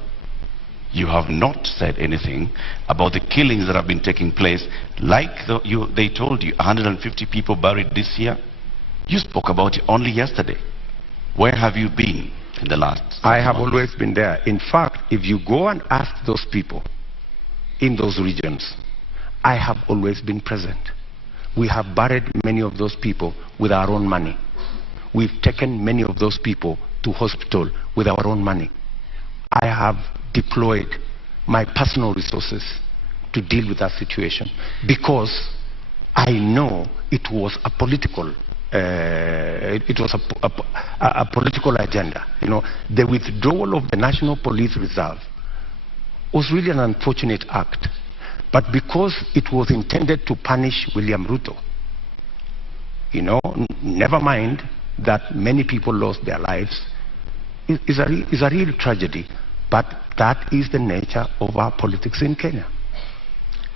You have not said anything about the killings that have been taking place, like they told you 150 people buried this year. You spoke about it only yesterday. Where have you been in the last 6 months? I have always been there. In fact, if you go and ask those people in those regions, I have always been present. We have buried many of those people with our own money. We've taken many of those people to hospital with our own money. I have deployed my personal resources to deal with that situation because I know it was a political a political agenda. You know, the withdrawal of the National Police Reserve was really an unfortunate act. But because it was intended to punish William Ruto, you know, never mind that many people lost their lives, is a real tragedy. But that is the nature of our politics in Kenya.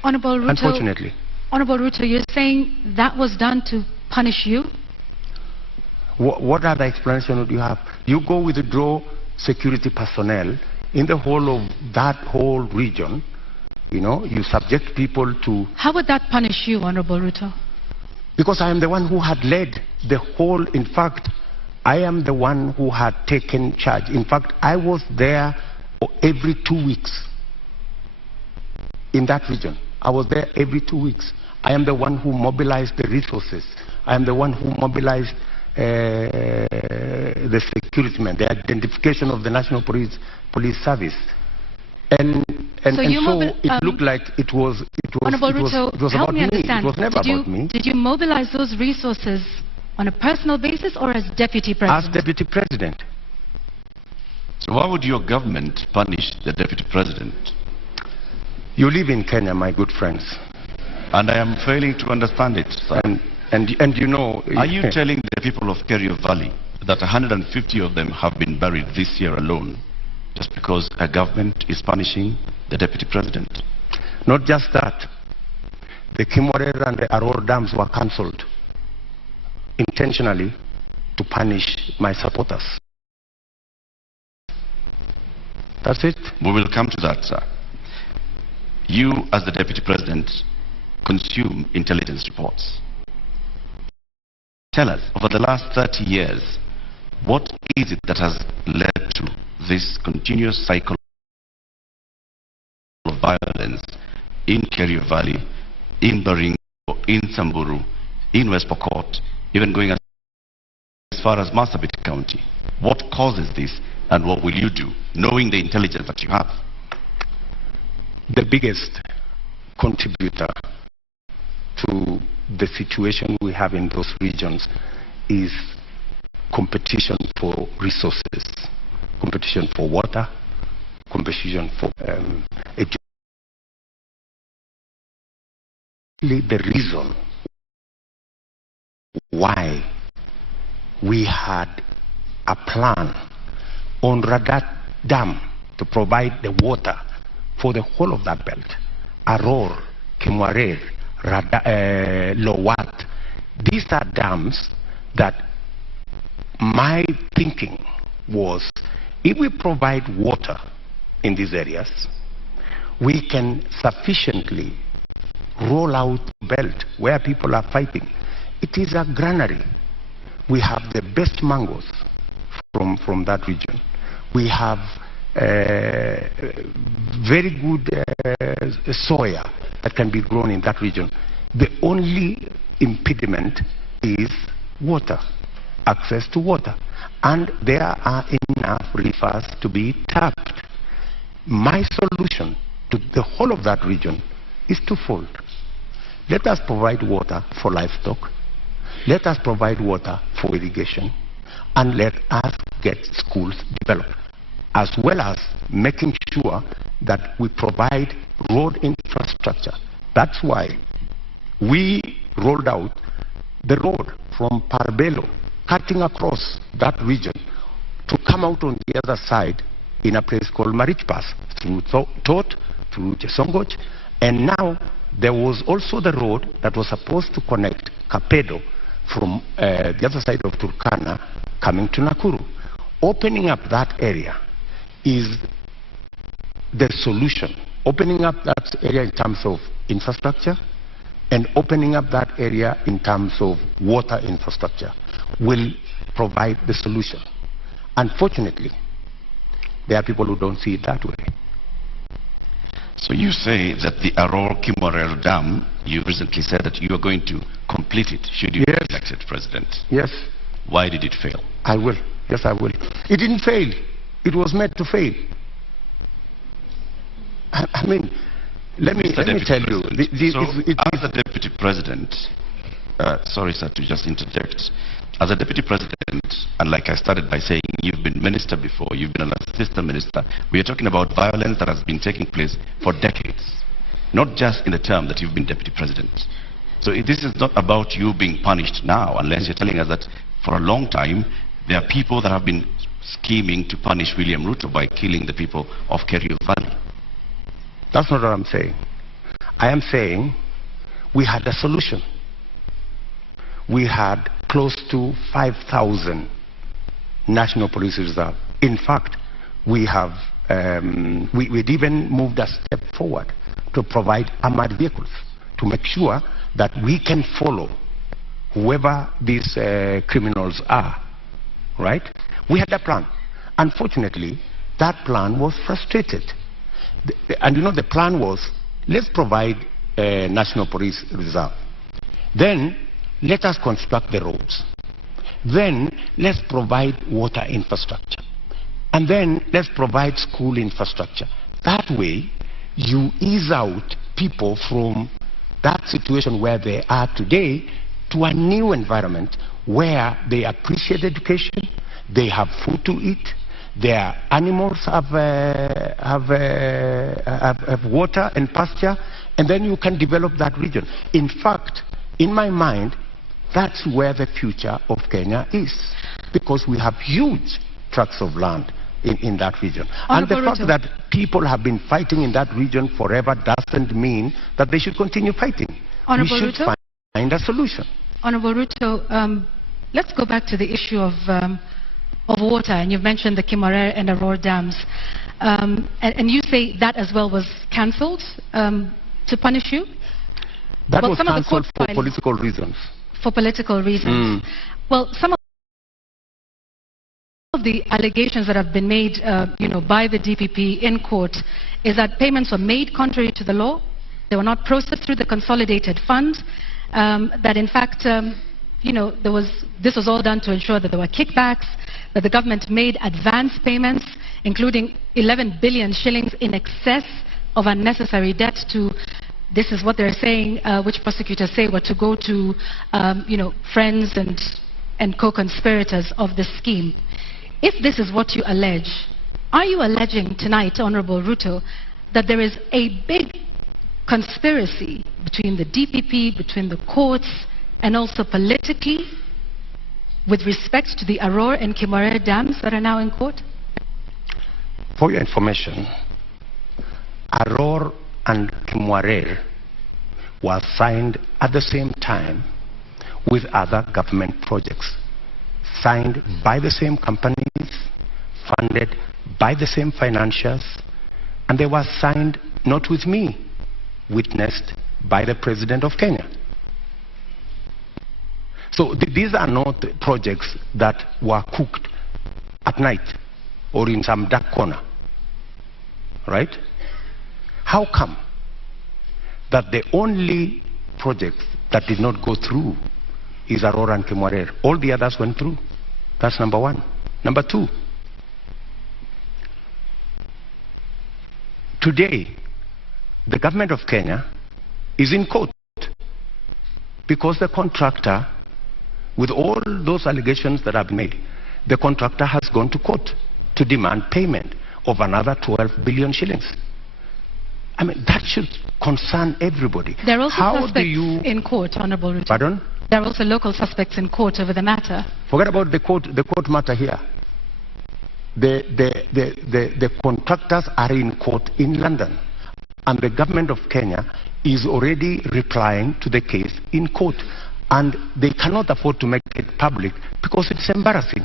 Honorable Ruto, unfortunately. Honorable Ruto, you're saying that was done to punish you? What other explanation would you have? You go withdraw security personnel in the whole of that whole region, you know, you subject people to... How would that punish you, Honorable Ruto? Because I am the one who had led the whole, in fact, I am the one who had taken charge. In fact, I was there every 2 weeks in that region. I was there every 2 weeks. I am the one who mobilized the resources. I am the one who mobilized the security men, the identification of the National Police Service. And so it looked like it was Honorable Ruto, it was about me. It was never about me. Did you mobilize those resources on a personal basis or as Deputy President? As Deputy President. So why would your government punish the Deputy President? You live in Kenya, my good friends. And I am failing to understand it, sir. And you know... Are you telling the people of Kerio Valley that 150 of them have been buried this year alone just because a government is punishing the Deputy President? Not just that. The Kimwarer and the Aror dams were cancelled intentionally to punish my supporters. That's it. We will come to that, sir. You, as the Deputy President, consume intelligence reports. Tell us, over the last 30 years, what is it that has led to this continuous cycle of violence in Kerio Valley, in Baringo, in Samburu, in West Pokot, even going as far as Marsabit County? What causes this, and what will you do, knowing the intelligence that you have? The biggest contributor to the situation we have in those regions is competition for resources, competition for water, competition for education. The reason why we had a plan on Radat Dam to provide the water for the whole of that belt, Aror, Kimwarer, Lowat. These are dams that my thinking was, if we provide water in these areas, we can sufficiently roll out belt where people are fighting. It is a granary. We have the best mangoes from that region. We have very good soya that can be grown in that region. The only impediment is water, access to water. And there are enough rivers to be tapped. My solution to the whole of that region is twofold. Let us provide water for livestock. Let us provide water for irrigation. And let us get schools developed, as well as making sure that we provide road infrastructure. That's why we rolled out the road from Parbelo, cutting across that region to come out on the other side in a place called Marich Pass, through Tot, through Chesongoch, and now there was also the road that was supposed to connect Kapedo from the other side of Turkana coming to Nakuru. Opening up that area is the solution. Opening up that area in terms of infrastructure and opening up that area in terms of water infrastructure will provide the solution. Unfortunately, there are people who don't see it that way. So you say that the Aror Kimwarer Dam, you recently said that you are going to complete it should you be elected president. Yes. Why did it fail? I will. Yes, I will. It didn't fail. It was meant to fail. I mean, let me tell you. As a deputy president, sorry, sir, to just interject. As a deputy president, and like I started by saying, you've been minister before, you've been an assistant minister. We are talking about violence that has been taking place for decades, not just in the term that you've been deputy president. So this is not about you being punished now, unless you're telling us that for a long time, there are people that have been scheming to punish William Ruto by killing the people of Kerio Valley. That's not what I'm saying. I am saying we had a solution. We had close to 5,000 National Police Reserve. In fact, we have we'd even moved a step forward to provide armored vehicles to make sure that we can follow whoever these criminals are, right? We had a plan. Unfortunately, that plan was frustrated. And you know, the plan was, let's provide National Police Reserve. Then, let us construct the roads. Then, let's provide water infrastructure. And then, let's provide school infrastructure. That way, you ease out people from that situation where they are today to a new environment where they appreciate education, they have food to eat, their animals have water and pasture, and then you can develop that region. In fact, in my mind, that's where the future of Kenya is, because we have huge tracts of land in that region. And the fact that people have been fighting in that region forever doesn't mean that they should continue fighting. We should find a solution. Honorable Ruto, let's go back to the issue of water, and you've mentioned the Kimarer and Aurora dams, and you say that as well was cancelled to punish you? That was cancelled for political reasons. For political reasons. Well, some of the allegations that have been made by the DPP in court is that payments were made contrary to the law, they were not processed through the consolidated fund, that in fact this was all done to ensure that there were kickbacks, that the government made advance payments, including 11 billion shillings in excess of unnecessary debt to, this is what they're saying, which prosecutors say were to go to, friends and co-conspirators of the scheme. If this is what you allege, are you alleging tonight, Honorable Ruto, that there is a big conspiracy between the DPP, between the courts, and also politically, with respect to the Aurora and Kimarer dams that are now in court? For your information, Aurora and Kimarer were signed at the same time with other government projects, signed by the same companies, funded by the same financiers, and they were signed not with me, witnessed by the President of Kenya. So these are not projects that were cooked at night or in some dark corner, right? How come that the only projects that did not go through is Aurora and Kimarer? All the others went through. That's number one. Number two, today, the government of Kenya is in court because the contractor, with all those allegations that have been made, the contractor has gone to court to demand payment of another 12 billion shillings. I mean, that should concern everybody. There are also suspects in court, Honorable Ruto. Pardon? There are also local suspects in court over the matter. Forget about the court matter here. The contractors are in court in London, and the government of Kenya is already replying to the case in court, and they cannot afford to make it public because it's embarrassing.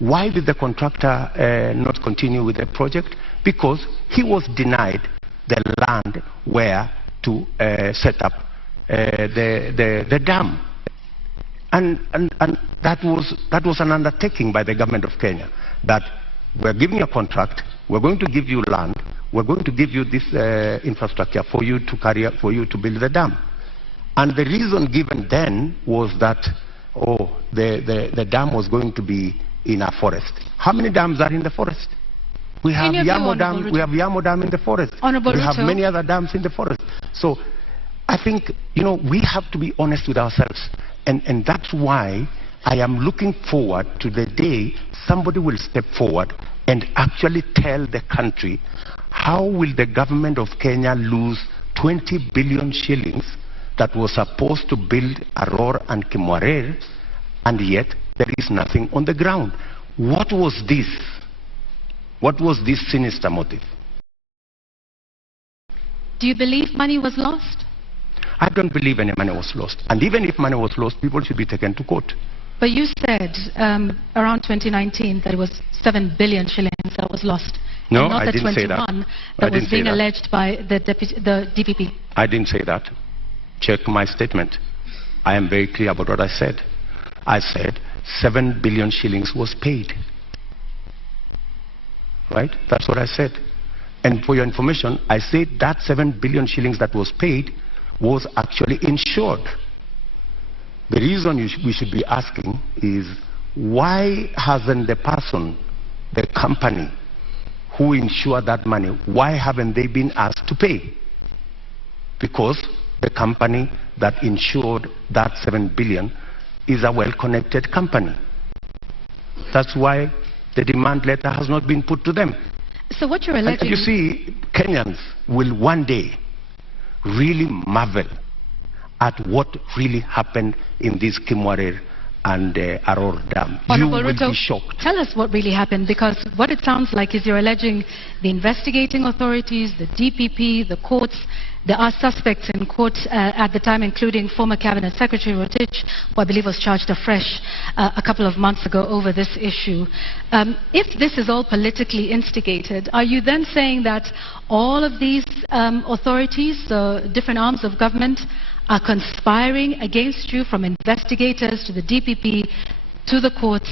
Why did the contractor not continue with the project? Because he was denied the land where to set up the dam. And that was an undertaking by the government of Kenya, that we're giving you a contract, we're going to give you land, we're going to give you this infrastructure for you to carry out, for you to build the dam. And the reason given then was that, the dam was going to be in a forest. How many dams are in the forest? We have Yamo Dam. We have Yamo Dam in the forest. Honorable we have Ruto. many other dams in the forest. So I think, we have to be honest with ourselves. And that's why I am looking forward to the day somebody will step forward and actually tell the country how will the government of Kenya lose 20 billion shillings that was supposed to build Aror and Kimwarer, and yet there is nothing on the ground. What was this? What was this sinister motive? Do you believe money was lost? I don't believe any money was lost. And even if money was lost, people should be taken to court. But you said around 2019 that it was 7 billion shillings that was lost. No, and not I the didn't say 21 that. that was being alleged by the DPP. I didn't say that. Check my statement. I am very clear about what I said. I said 7 billion shillings was paid. Right? That's what I said. And for your information, I said that 7 billion shillings that was paid was actually insured. The reason we should be asking is, why hasn't the person, the company who insured that money, why haven't they been asked to pay? Because the company that insured that 7 billion is a well-connected company. That's why the demand letter has not been put to them. So what you're alleging... And you see, Kenyans will one day really marvel at what really happened in this Kimwarer and Aror Dam. Honorable You will Ruto, be shocked. tell us what really happened, because what it sounds like is you're alleging the investigating authorities, the DPP, the courts. There are suspects in court at the time, including former Cabinet Secretary Rotich, who I believe was charged afresh a couple of months ago over this issue. If this is all politically instigated, are you then saying that all of these authorities, different arms of government, are conspiring against you, from investigators to the DPP to the courts,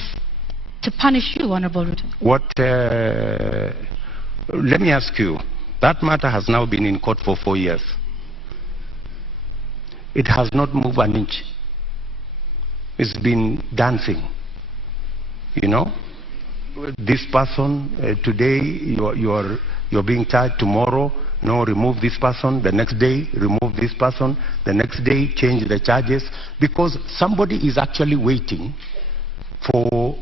to punish you, Honorable Ruto? Let me ask you. That matter has now been in court for 4 years. It has not moved an inch. It's been dancing. This person, today you're being charged, tomorrow, no, remove this person, the next day, remove this person, the next day, change the charges, because somebody is actually waiting for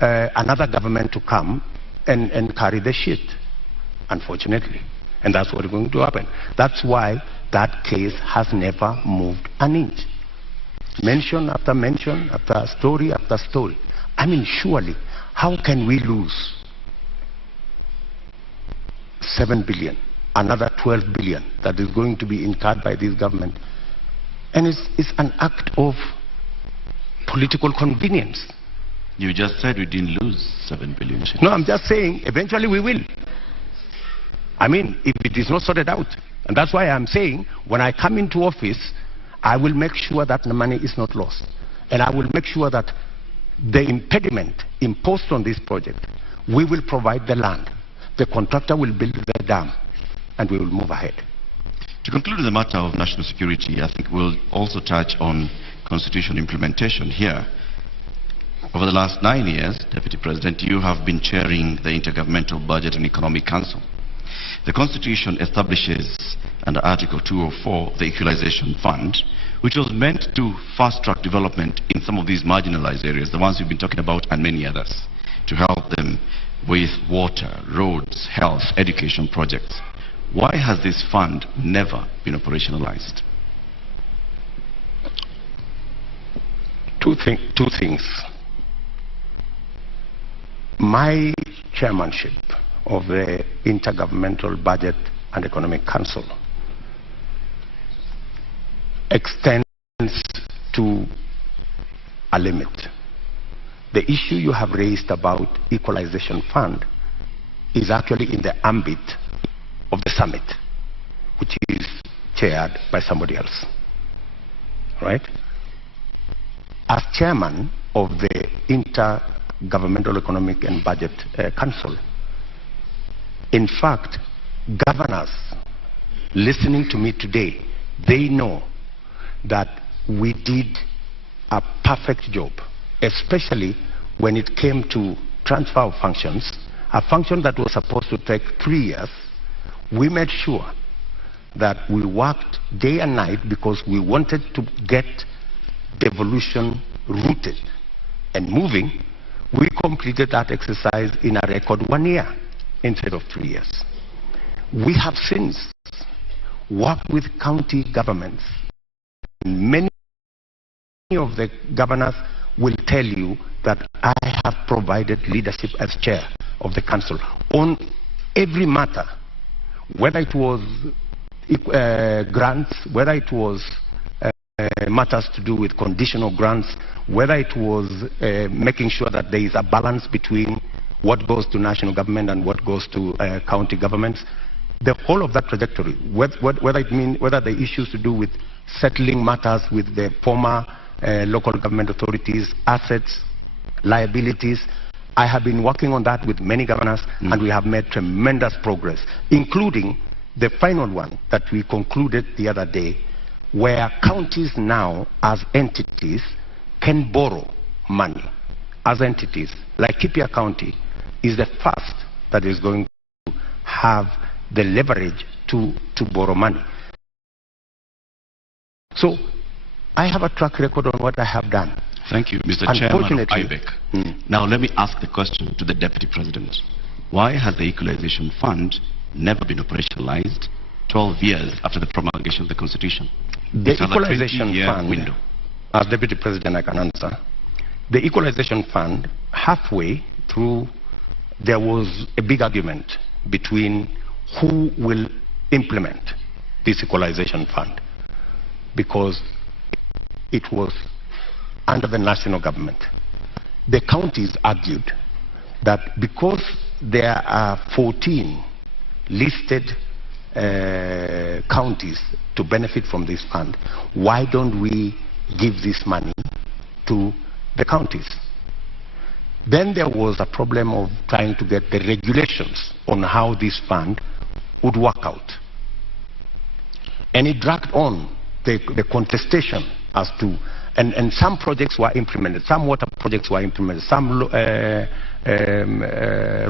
another government to come and carry the shit. Unfortunately. And that's what's going to happen. That's why that case has never moved an inch. Mention after mention, after story after story. I mean, surely, how can we lose 7 billion, another 12 billion that is going to be incurred by this government? And it's an act of political convenience. You just said we didn't lose 7 billion. No, I'm just saying, eventually we will. I mean, if it is not sorted out. And that's why I'm saying, when I come into office, I will make sure that the money is not lost. And I will make sure that the impediment imposed on this project, we will provide the land. The contractor will build the dam, and we will move ahead. To conclude the matter of national security, I think we'll also touch on constitution implementation here. Over the last 9 years, Deputy President, you have been chairing the Intergovernmental Budget and Economic Council. The Constitution establishes, under Article 204, the Equalization Fund, which was meant to fast-track development in some of these marginalized areas, the ones we've been talking about, and many others, to help them with water, roads, health, education projects. Why has this fund never been operationalized? Two things. My chairmanship of the Intergovernmental Budget and Economic Council extends to a limit. The issue you have raised about Equalization Fund is actually in the ambit of the summit, which is chaired by somebody else. Right? As chairman of the Intergovernmental Economic and Budget Council, in fact, governors listening to me today, they know that we did a perfect job, especially when it came to transfer of functions a function that was supposed to take 3 years, we made sure that we worked day and night because we wanted to get devolution rooted and moving. We completed that exercise in a record 1 year instead of 3 years. We have since worked with county governments. Many of the governors will tell you that I have provided leadership as chair of the council on every matter, whether it was grants, whether it was matters to do with conditional grants, whether it was making sure that there is a balance between what goes to national government and what goes to county governments. The whole of that trajectory, whether the issues to do with settling matters with the former local government authorities, assets, liabilities, I have been working on that with many governors, and we have made tremendous progress, including the final one that we concluded the other day, where counties now, as entities, can borrow money. As entities, like Kipia County is the first that is going to have the leverage to borrow money. So, I have a track record on what I have done. Thank you, Mr. Chairman of IBEC. Now let me ask the question to the Deputy President. Why has the Equalization Fund never been operationalized 12 years after the promulgation of the Constitution? The Equalization Fund, window. As Deputy President I can answer, the Equalization Fund, halfway through, there was a big argument between who will implement this Equalization Fund, because it was under the national government. The counties argued that because there are 14 listed counties to benefit from this fund, why don't we give this money to the counties? Then there was a problem of trying to get the regulations on how this fund would work out. And it dragged on the contestation as to, and some projects were implemented, some water projects were implemented, some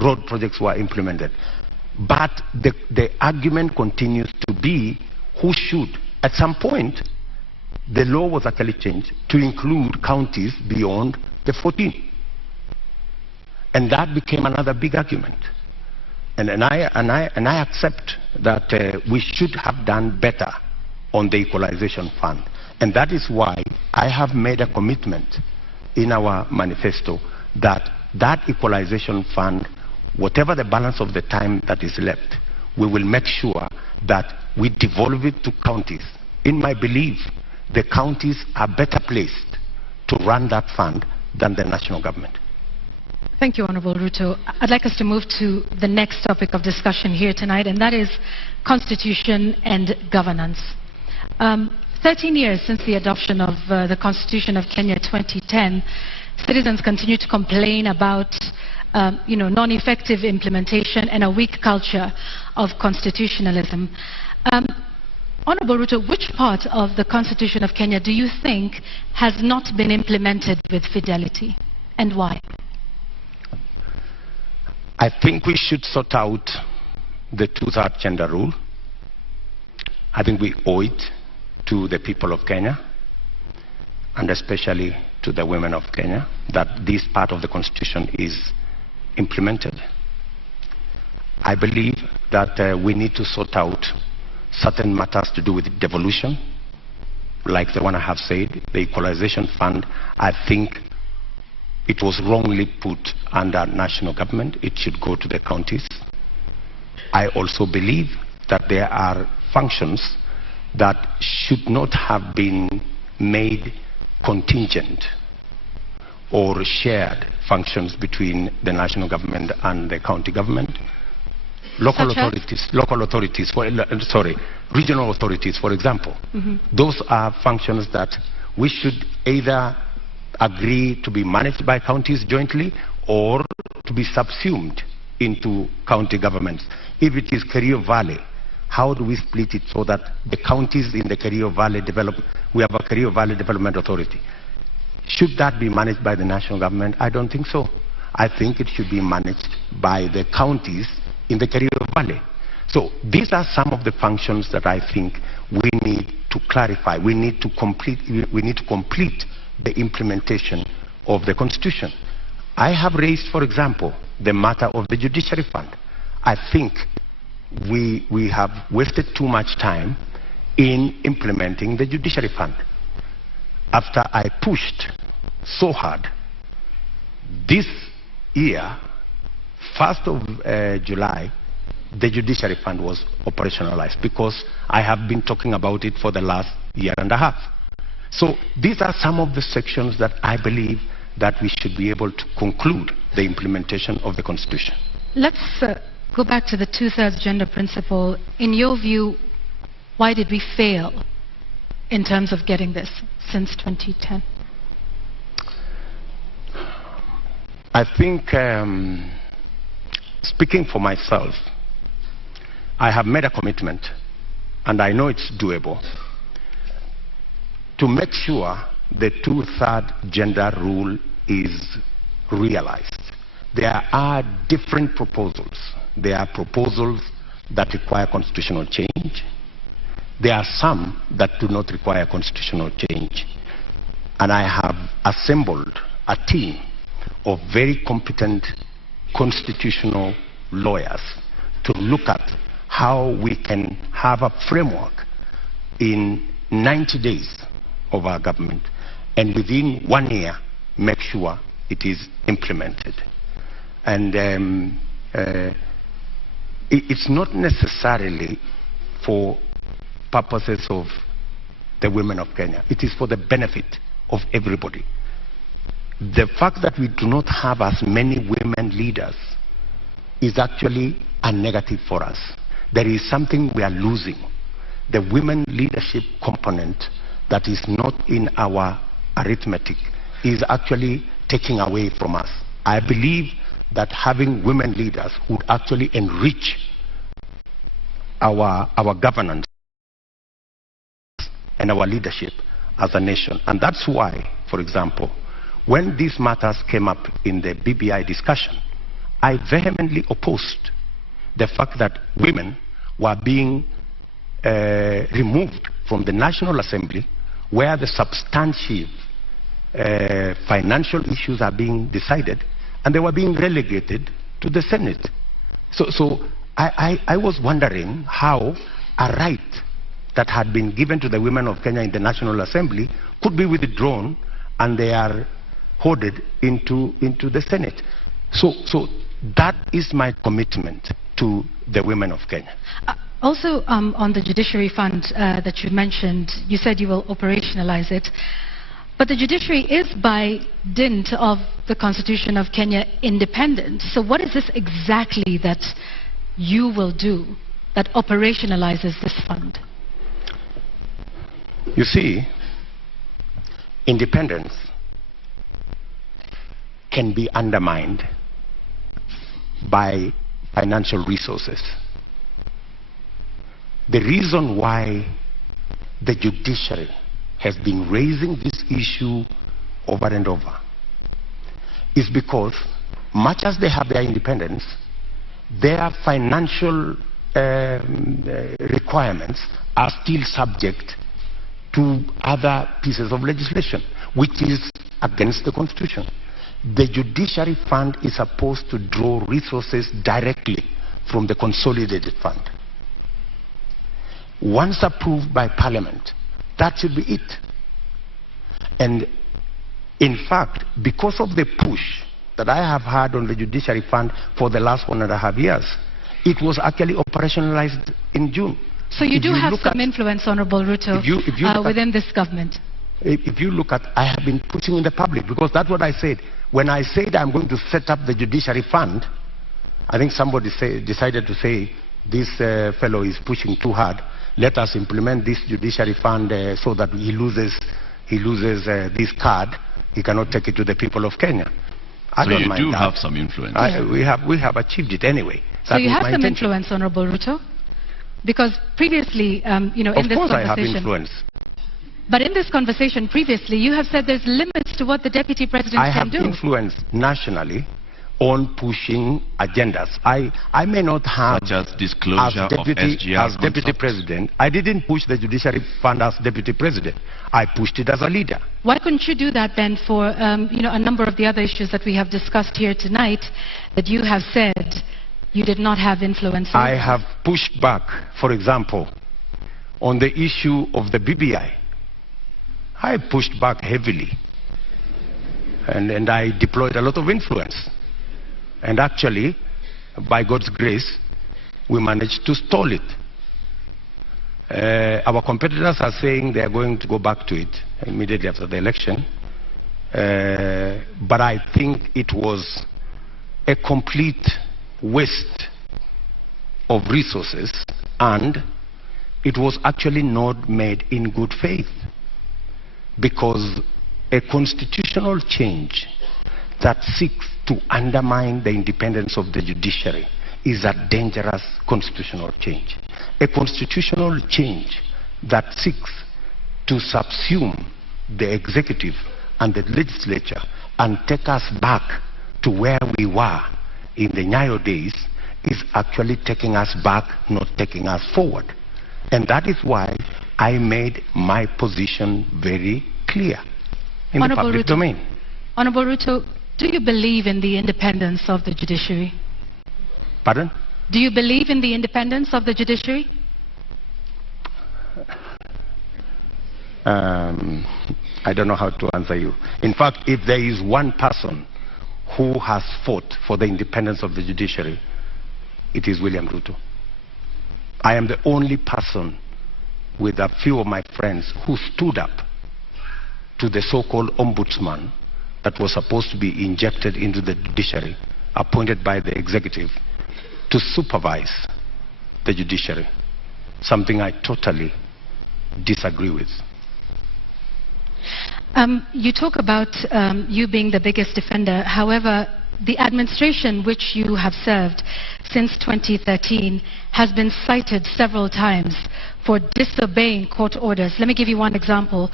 road projects were implemented. But the argument continues to be who should. At some point, the law was actually changed to include counties beyond the 14. And that became another big argument. And I accept that we should have done better on the Equalization Fund. And that is why I have made a commitment in our manifesto that that Equalization Fund, whatever the balance of the time that is left, we will make sure that we devolve it to counties. In my belief, the counties are better placed to run that fund than the national government. Thank you, Honorable Ruto. I'd like us to move to the next topic of discussion here tonight, and that is constitution and governance. 13 years since the adoption of the Constitution of Kenya 2010, citizens continue to complain about non-effective implementation and a weak culture of constitutionalism. Honorable Ruto, which part of the Constitution of Kenya do you think has not been implemented with fidelity, and why? I think we should sort out the two-third gender rule. I think we owe it to the people of Kenya, and especially to the women of Kenya, that this part of the Constitution is implemented. I believe that we need to sort out certain matters to do with devolution, like the one I have said, the Equalization Fund. I think it was wrongly put under national government. It should go to the counties. I also believe that there are functions that should not have been made contingent or shared functions between the national government and the county government. Regional authorities, for example. Those are functions that we should either agree to be managed by counties jointly or to be subsumed into county governments. If it is Kerio Valley, how do we split it so that the counties in the Kerio Valley develop? We have a Kerio Valley Development Authority. Should that be managed by the national government? I don't think so. I think it should be managed by the counties in the Kerio Valley. So these are some of the functions that I think we need to clarify. We need to complete the implementation of the Constitution. I have raised, for example, the matter of the Judiciary Fund. I think we have wasted too much time in implementing the Judiciary Fund. After I pushed so hard, this year, 1st of July, the Judiciary Fund was operationalized, because I have been talking about it for the last year and a half. So these are some of the sections that I believe that we should be able to conclude the implementation of the Constitution. Let's go back to the two-thirds gender principle. In your view, why did we fail in terms of getting this since 2010? I think, speaking for myself, I have made a commitment, and I know it's doable, to make sure the two-thirds gender rule is realized. There are different proposals. There are proposals that require constitutional change. There are some that do not require constitutional change. And I have assembled a team of very competent constitutional lawyers to look at how we can have a framework in 90 days of our government, and within 1 year make sure it is implemented. And it's not necessarily for purposes of the women of Kenya. It is for the benefit of everybody. The fact that we do not have as many women leaders is actually a negative for us. There is something we are losing. The women leadership component that is not in our arithmetic is actually taking away from us. I believe that having women leaders would actually enrich our governance and our leadership as a nation. And that's why, for example, when these matters came up in the BBI discussion, I vehemently opposed the fact that women were being removed from the National Assembly, where the substantive financial issues are being decided, and they were being relegated to the Senate. So I was wondering how a right that had been given to the women of Kenya in the National Assembly could be withdrawn, and they are hoarded into the Senate. So that is my commitment to the women of Kenya. Also, on the Judiciary Fund that you mentioned, you said you will operationalize it. But the judiciary is, by dint of the Constitution of Kenya, independent. So what is this exactly that you will do that operationalizes this fund? You see, independence can be undermined by financial resources. The reason why the judiciary has been raising this issue over and over is because, much as they have their independence, their financial requirements are still subject to other pieces of legislation, which is against the Constitution. The Judiciary Fund is supposed to draw resources directly from the Consolidated Fund. Once approved by Parliament, that should be it. And in fact, because of the push that I have had on the Judiciary Fund for the last 1.5 years, it was actually operationalized in June. So you do have some influence, Honorable Ruto, within this government? If you look at, I have been pushing in the public, because that's what I said. When I said I'm going to set up the Judiciary Fund, I think somebody decided to say, this fellow is pushing too hard. Let us implement this Judiciary Fund so that he loses this card. He cannot take it to the people of Kenya. I don't mind that. So you do have some influence. We have achieved it anyway. So you have some influence, Honorable Ruto? Because previously, in this conversation... Of course I have influence. But in this conversation previously, you have said there's limits to what the Deputy President can do. I have influence nationally, on pushing agendas. I may not have, such as disclosure of SGR as deputy president, I didn't push the judiciary fund as deputy president. I pushed it as a leader. Why couldn't you do that then for a number of the other issues that we have discussed here tonight that you have said you did not have influence over? I have pushed back, for example, on the issue of the BBI. I pushed back heavily. And I deployed a lot of influence. And actually, by God's grace, we managed to stall it. Our competitors are saying they are going to go back to it immediately after the election. But I think it was a complete waste of resources, and it was actually not made in good faith, because a constitutional change that seeks to undermine the independence of the judiciary is a dangerous constitutional change. A constitutional change that seeks to subsume the executive and the legislature and take us back to where we were in the Nyayo days is actually taking us back, not taking us forward. And that is why I made my position very clear in the public domain. Honorable Ruto, do you believe in the independence of the judiciary? Pardon? Do you believe in the independence of the judiciary? I don't know how to answer you. In fact, if there is one person who has fought for the independence of the judiciary, it is William Ruto. I am the only person with a few of my friends who stood up to the so-called ombudsman that was supposed to be injected into the judiciary, appointed by the executive to supervise the judiciary, something I totally disagree with. You talk about you being the biggest defender. However, the administration which you have served since 2013 has been cited several times for disobeying court orders. Let me give you one example,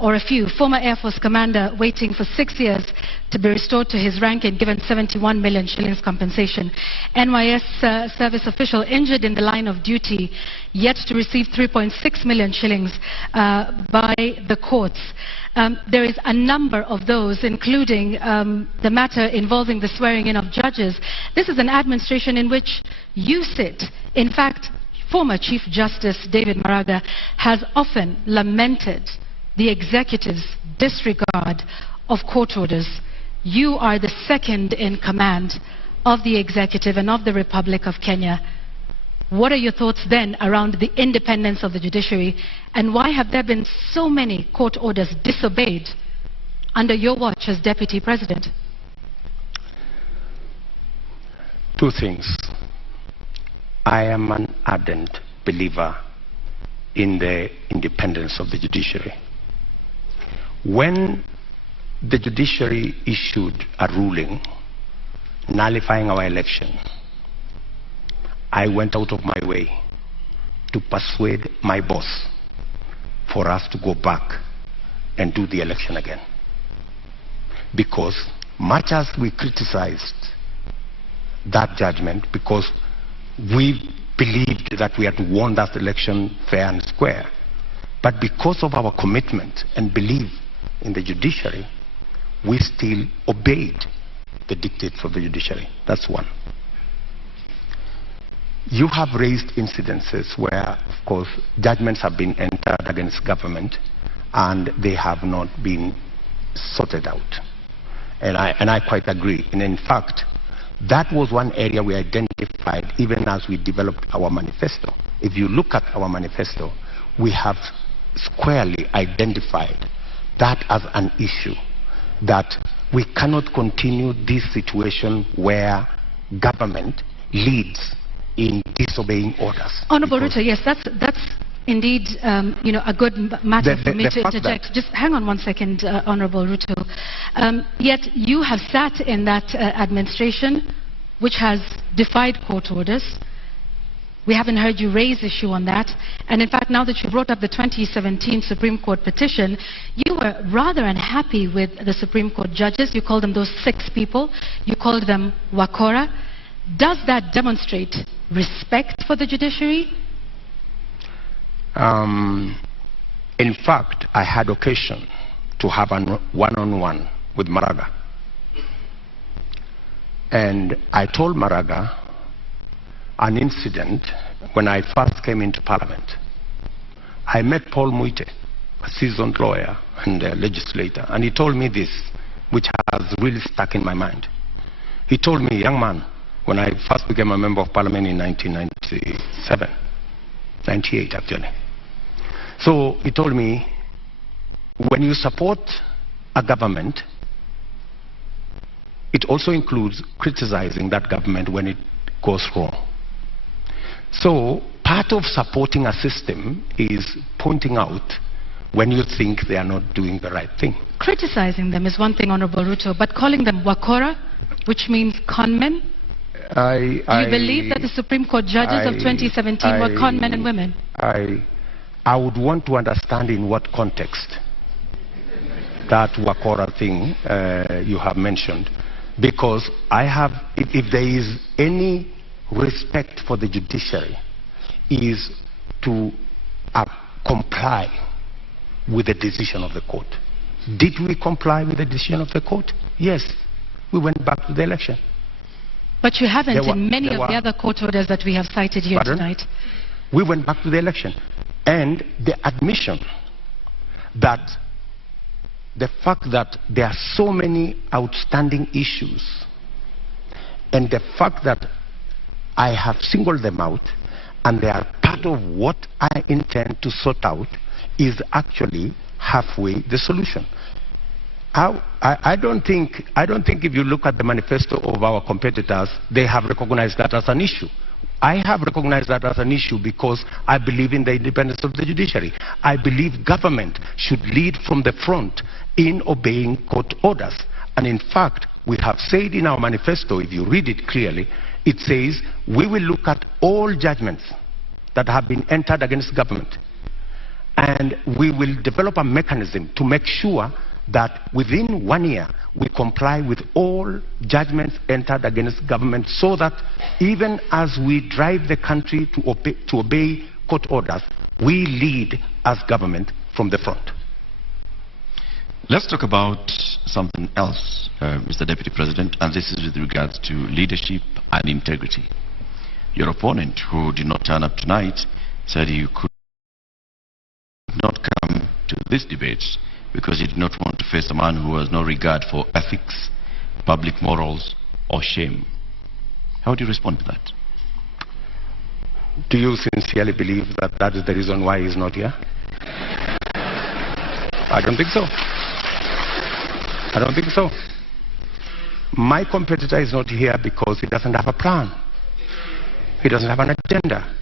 or a few. Former Air Force commander waiting for 6 years to be restored to his rank and given 71 million shillings compensation. NYS service official injured in the line of duty, yet to receive 3.6 million shillings by the courts. There is a number of those, including the matter involving the swearing in of judges. This is an administration in which you sit. In fact, former Chief Justice David Maraga has often lamented the executive's disregard of court orders. You are the second in command of the executive and of the Republic of Kenya. What are your thoughts then around the independence of the judiciary, and why have there been so many court orders disobeyed under your watch as Deputy President? Two things. I am an ardent believer in the independence of the judiciary. When the judiciary issued a ruling nullifying our election, I went out of my way to persuade my boss for us to go back and do the election again. Because much as we criticized that judgment, because we believed that we had won that election fair and square, but because of our commitment and belief in the judiciary, we still obeyed the dictates of the judiciary. That's one. You have raised incidences where, of course, judgments have been entered against government and they have not been sorted out. And I quite agree. And in fact, that was one area we identified even as we developed our manifesto. If you look at our manifesto, we have squarely identified that as an issue, that we cannot continue this situation where government leads in disobeying orders. Honorable Ruto, yes, that's indeed a good matter for me to interject. Just hang on one second, Honorable Ruto. Yet you have sat in that administration which has defied court orders. We haven't heard you raise issue on that. And in fact, now that you brought up the 2017 Supreme Court petition, you were rather unhappy with the Supreme Court judges. You called them those 6 people. You called them Wakora. Does that demonstrate respect for the judiciary? In fact, I had occasion to have a one-on-one with Maraga. And I told Maraga an incident when I first came into Parliament. I met Paul Muite, a seasoned lawyer and a legislator, and he told me this, which has really stuck in my mind. He told me, young man, when I first became a member of Parliament in 1997, 98 actually. So he told me, when you support a government, it also includes criticizing that government when it goes wrong. So part of supporting a system is pointing out when you think they are not doing the right thing. Criticizing them is one thing, Honorable Ruto, but calling them Wakora, which means conmen? You believe that the Supreme Court judges of 2017 were conmen and women? I would want to understand in what context that Wakora thing you have mentioned, because I have, if there is any respect for the judiciary, is to comply with the decision of the court. Did we comply with the decision of the court? Yes. We went back to the election. But you haven't in many of the other court orders that we have cited here tonight. We went back to the election. And the admission that the fact that there are so many outstanding issues, and the fact that I have singled them out and they are part of what I intend to sort out, is actually halfway the solution. I don't think if you look at the manifesto of our competitors, they have recognized that as an issue. I have recognized that as an issue because I believe in the independence of the judiciary. I believe government should lead from the front in obeying court orders. And in fact, we have said in our manifesto, if you read it clearly, it says we will look at all judgments that have been entered against government, and we will develop a mechanism to make sure that within 1 year we comply with all judgments entered against government, so that even as we drive the country to obey court orders, we lead as government from the front. Let's talk about something else, Mr. Deputy President, and this is with regards to leadership and integrity. Your opponent, who did not turn up tonight, said you could not come to this debate because he did not want to face a man who has no regard for ethics, public morals, or shame. How do you respond to that? Do you sincerely believe that that is the reason why he's not here? I don't think so. I don't think so. My competitor is not here because he doesn't have a plan. He doesn't have an agenda.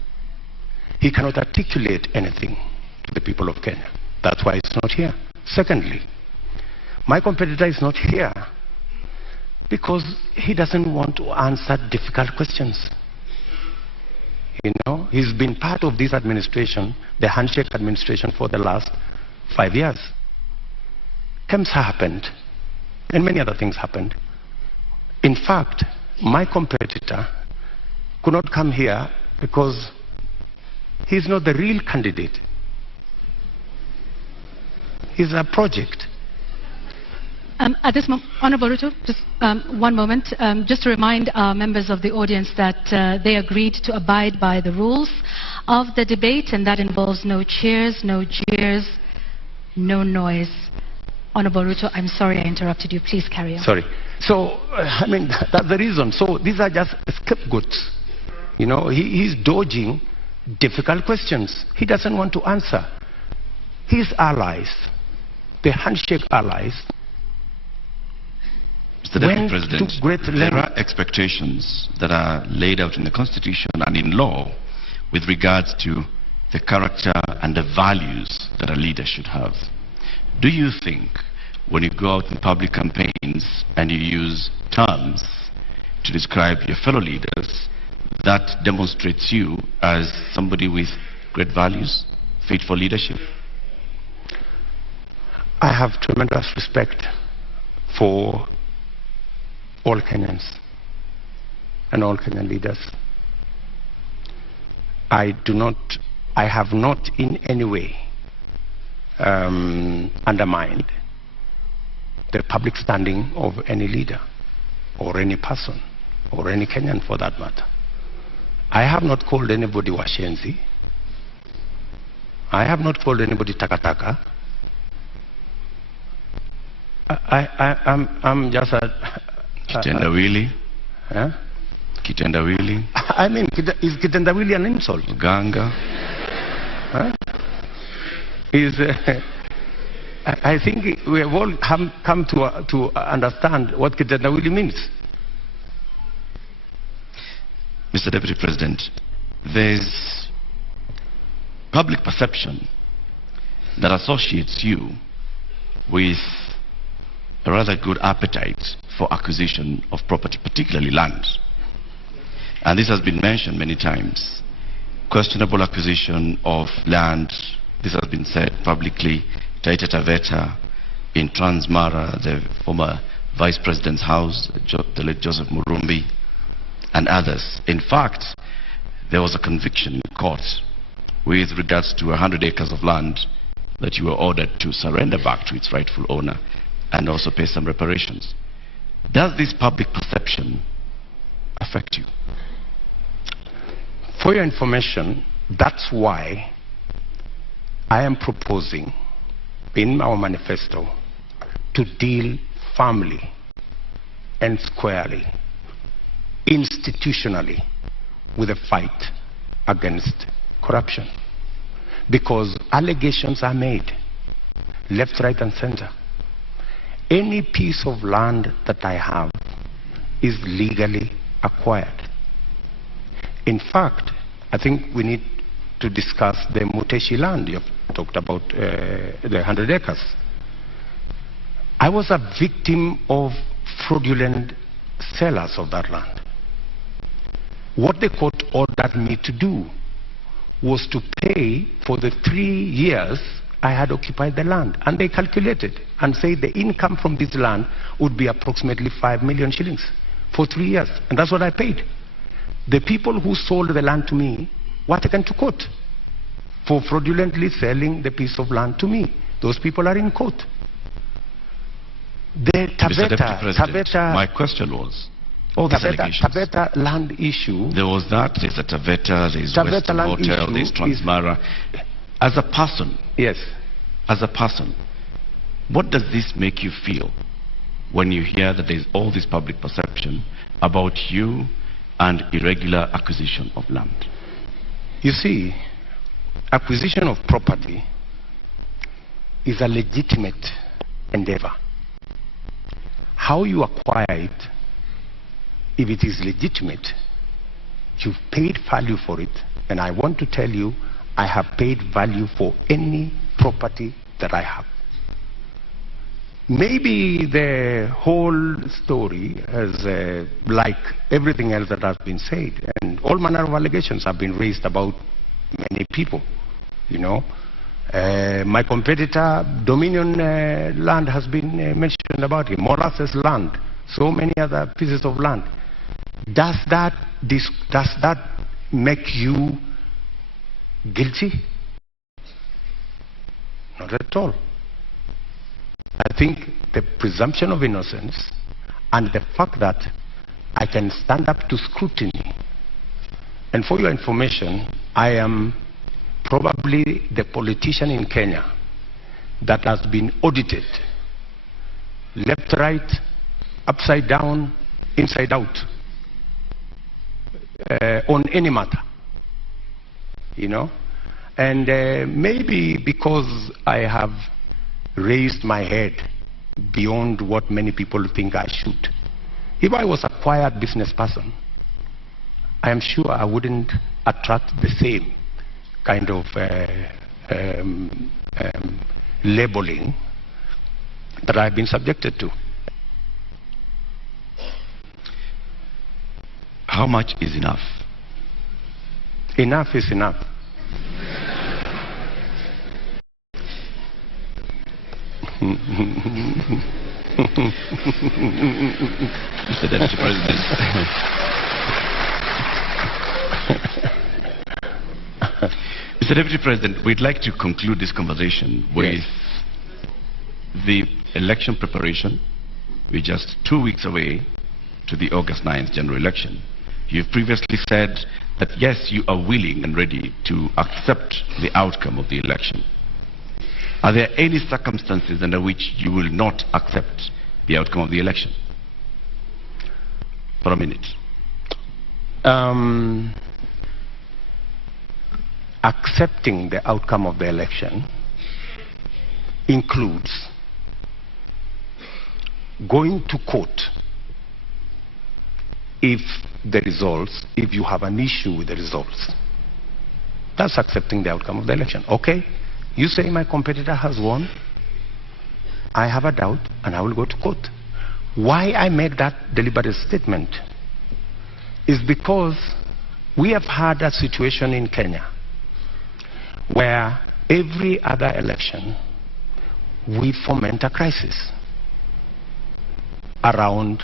He cannot articulate anything to the people of Kenya. That's why he's not here. Secondly, my competitor is not here because he doesn't want to answer difficult questions. You know, he's been part of this administration, the handshake administration, for the last 5 years. KEMSA happened, and many other things happened. In fact, my competitor could not come here because he's not the real candidate. He's a project. At this moment, Honorable Ruto, just 1 moment, just to remind our members of the audience that they agreed to abide by the rules of the debate, and that involves no cheers, no jeers, no noise. Honorable Ruto, I'm sorry I interrupted you. Please carry on. Sorry. So, I mean, that's the reason. So these are just scapegoats. You know, he's dodging difficult questions. He doesn't want to answer. His allies, the handshake allies, Mr. Deputy President, there are expectations that are laid out in the Constitution and in law with regards to the character and the values that a leader should have. Do you think when you go out in public campaigns and you use terms to describe your fellow leaders that demonstrates you as somebody with great values, fit for leadership? I have tremendous respect for all Kenyans and all Kenyan leaders. I have not in any way undermined the public standing of any leader or any person or any Kenyan for that matter. I have not called anybody washenzi. I have not called anybody takataka. I'm just a... Kitendawili? Huh? Kitendawili? I mean, is kitendawili an insult? Ganga? Huh? I think we have all come to understand what kitendawili means. Mr. Deputy President, there's public perception that associates you with a rather good appetite for acquisition of property, particularly land. And this has been mentioned many times. Questionable acquisition of land, this has been said publicly, Taita Taveta, in Transmara, the former Vice President's house, the late Joseph Murumbi, and others. In fact, there was a conviction in court with regards to 100 acres of land that you were ordered to surrender back to its rightful owner and also pay some reparations. Does this public perception affect you? For your information, that's why I am proposing in our manifesto to deal firmly and squarely, institutionally, with a fight against corruption. Because allegations are made, left, right, and center. Any piece of land that I have is legally acquired. In fact, I think we need to discuss the Muteshi land. You have talked about the 100 acres. I was a victim of fraudulent sellers of that land. What the court ordered me to do was to pay for the 3 years I had occupied the land. And they calculated and said the income from this land would be approximately 5 million shillings for 3 years. And that's what I paid. The people who sold the land to me were taken to court for fraudulently selling the piece of land to me. Those people are in court. The Taveta, my question was, Taveta land issue. There was that, there's a Taveta, there's Western Hotel, there's Transmara. As a person, yes. As a person, what does this make you feel when you hear that there's all this public perception about you and irregular acquisition of land? You see, acquisition of property is a legitimate endeavor. How you acquire it, if it is legitimate, you've paid value for it, and I want to tell you, I have paid value for any property that I have. Maybe the whole story has, like everything else that has been said, and all manner of allegations have been raised about many people, you know. My competitor, Dominion land has been mentioned about him, Molasses land, so many other pieces of land. Does that make you guilty? Not at all. I think the presumption of innocence and the fact that I can stand up to scrutiny. And for your information, I am probably the politician in Kenya that has been audited left, right, upside down, inside out on any matter, you know. And maybe because I have raised my head beyond what many people think I should. If I was a quiet business person, I am sure I wouldn't attract the same kind of labeling that I've been subjected to. How much is enough? Enough is enough. Mr. Deputy President. Mr. Deputy President, we'd like to conclude this conversation with the election preparation. We're just 2 weeks away to the August 9th general election. You've previously said that yes, you are willing and ready to accept the outcome of the election. Are there any circumstances under which you will not accept the outcome of the election? For a minute. Accepting the outcome of the election includes going to court if you have an issue with the results. That's accepting the outcome of the election. Okay, you say my competitor has won. I have a doubt and I will go to court. Why I make that deliberate statement is because we have had a situation in Kenya where every other election we foment a crisis around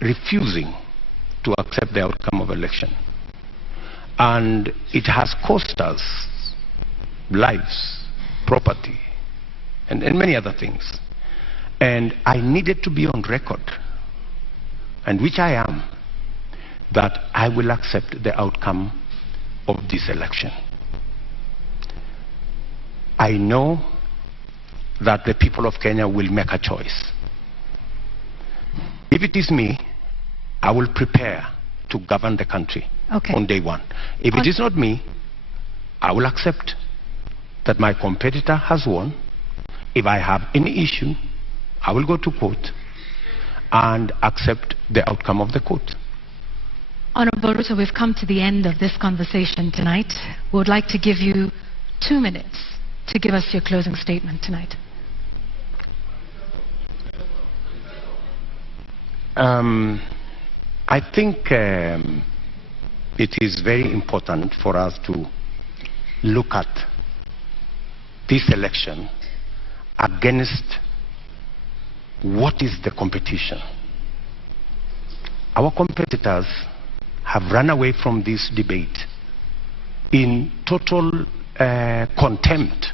refusing to accept the outcome of election. And it has cost us lives, property, and many other things. And I needed to be on record, and which I am, that I will accept the outcome of this election. I know that the people of Kenya will make a choice. If it is me, I will prepare to govern the country on day one. If it is not me, I will accept that my competitor has won. If I have any issue, I will go to court and accept the outcome of the court. Honorable Ruto, we've come to the end of this conversation tonight. We would like to give you 2 minutes to give us your closing statement tonight. I think it is very important for us to look at this election against what is the competition. Our competitors have run away from this debate in total contempt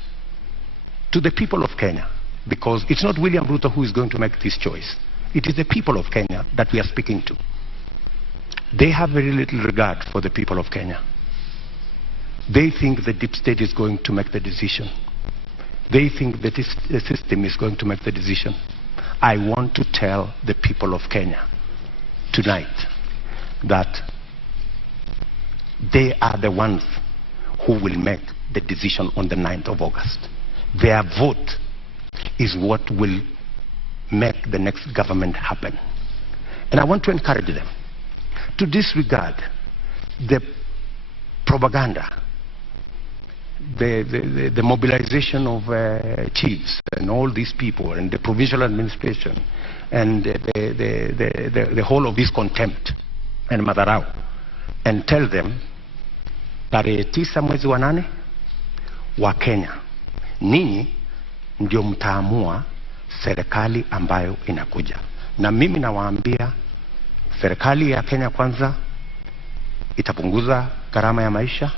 to the people of Kenya, because it's not William Ruto who is going to make this choice. It is the people of Kenya that we are speaking to. They have very little regard for the people of Kenya. They think the deep state is going to make the decision. They think that the system is going to make the decision. I want to tell the people of Kenya tonight that they are the ones who will make the decision on the 9th of August. Their vote is what will make the next government happen. And I want to encourage them to disregard the propaganda, the mobilization of chiefs and all these people and the provincial administration and the whole of this contempt and madharau, and tell them tarehe 9 mwezi wa 8 wa Kenya, ninyi ndio mtaamua serikali ambayo inakuja. Na mimi nawaambia serikali ya Kenya Kwanza itapunguza gharama ya maisha.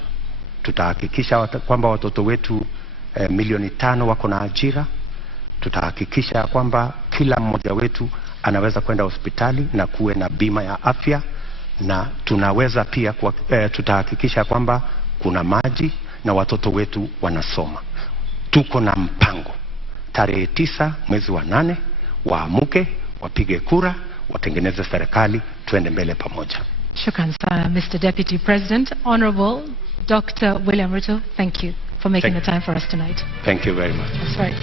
Tutahakikisha kwamba watoto wetu milioni 5 wako na ajira. Tutahakikisha kwamba kila mmoja wetu anaweza kwenda hospitali na kuwe na bima ya afya, na tunaweza pia tutahakikisha kwamba kuna maji na watoto wetu wanasoma. Tuko na mpango. Tarehe 9 mwezi wa 8 waamuke, wapige kura, watengeneze serikali, tuende mbele pamoja. Shukran sana, Mr. Deputy President. Honorable Dr. William Ruto, thank you for making the time for us tonight. Thank you very much. That's right.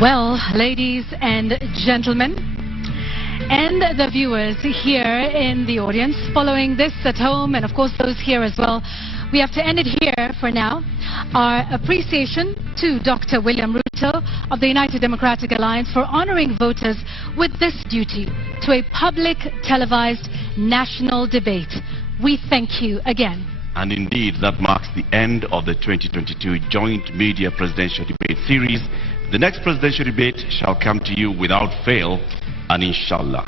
Well, ladies and gentlemen, and the viewers here in the audience, following this at home, and of course those here as well, we have to end it here for now. Our appreciation to Dr. William Ruto of the United Democratic Alliance for honoring voters with this duty to a public televised national debate. We thank you again. And indeed, that marks the end of the 2022 Joint Media Presidential Debate Series. The next presidential debate shall come to you without fail, and inshallah,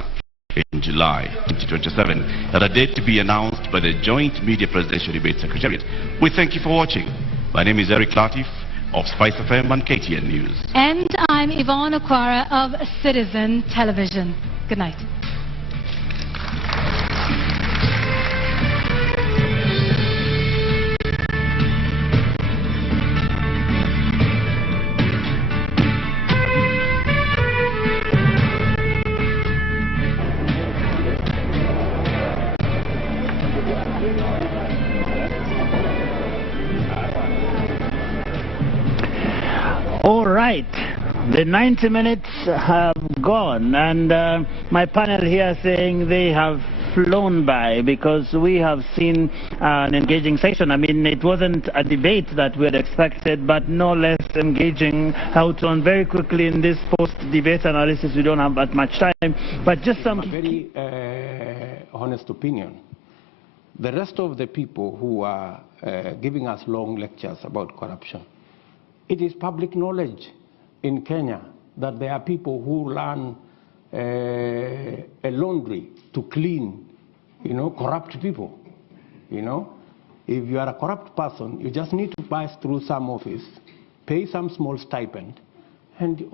in July 2027, at a date to be announced by the Joint Media Presidential Debate Secretariat. We thank you for watching. My name is Eric Latif of Spice FM and KTN News. And I'm Yvonne Okwara of Citizen Television. Good night. All right, the 90 minutes have gone, and my panel here saying they have flown by because we have seen an engaging session. I mean, it wasn't a debate that we had expected, but no less engaging. How to on very quickly in this post-debate analysis, we don't have that much time, but just some... A very honest opinion. The rest of the people who are giving us long lectures about corruption, it is public knowledge in Kenya that there are people who run a laundry to clean, corrupt people. If you are a corrupt person, you just need to pass through some office, pay some small stipend, and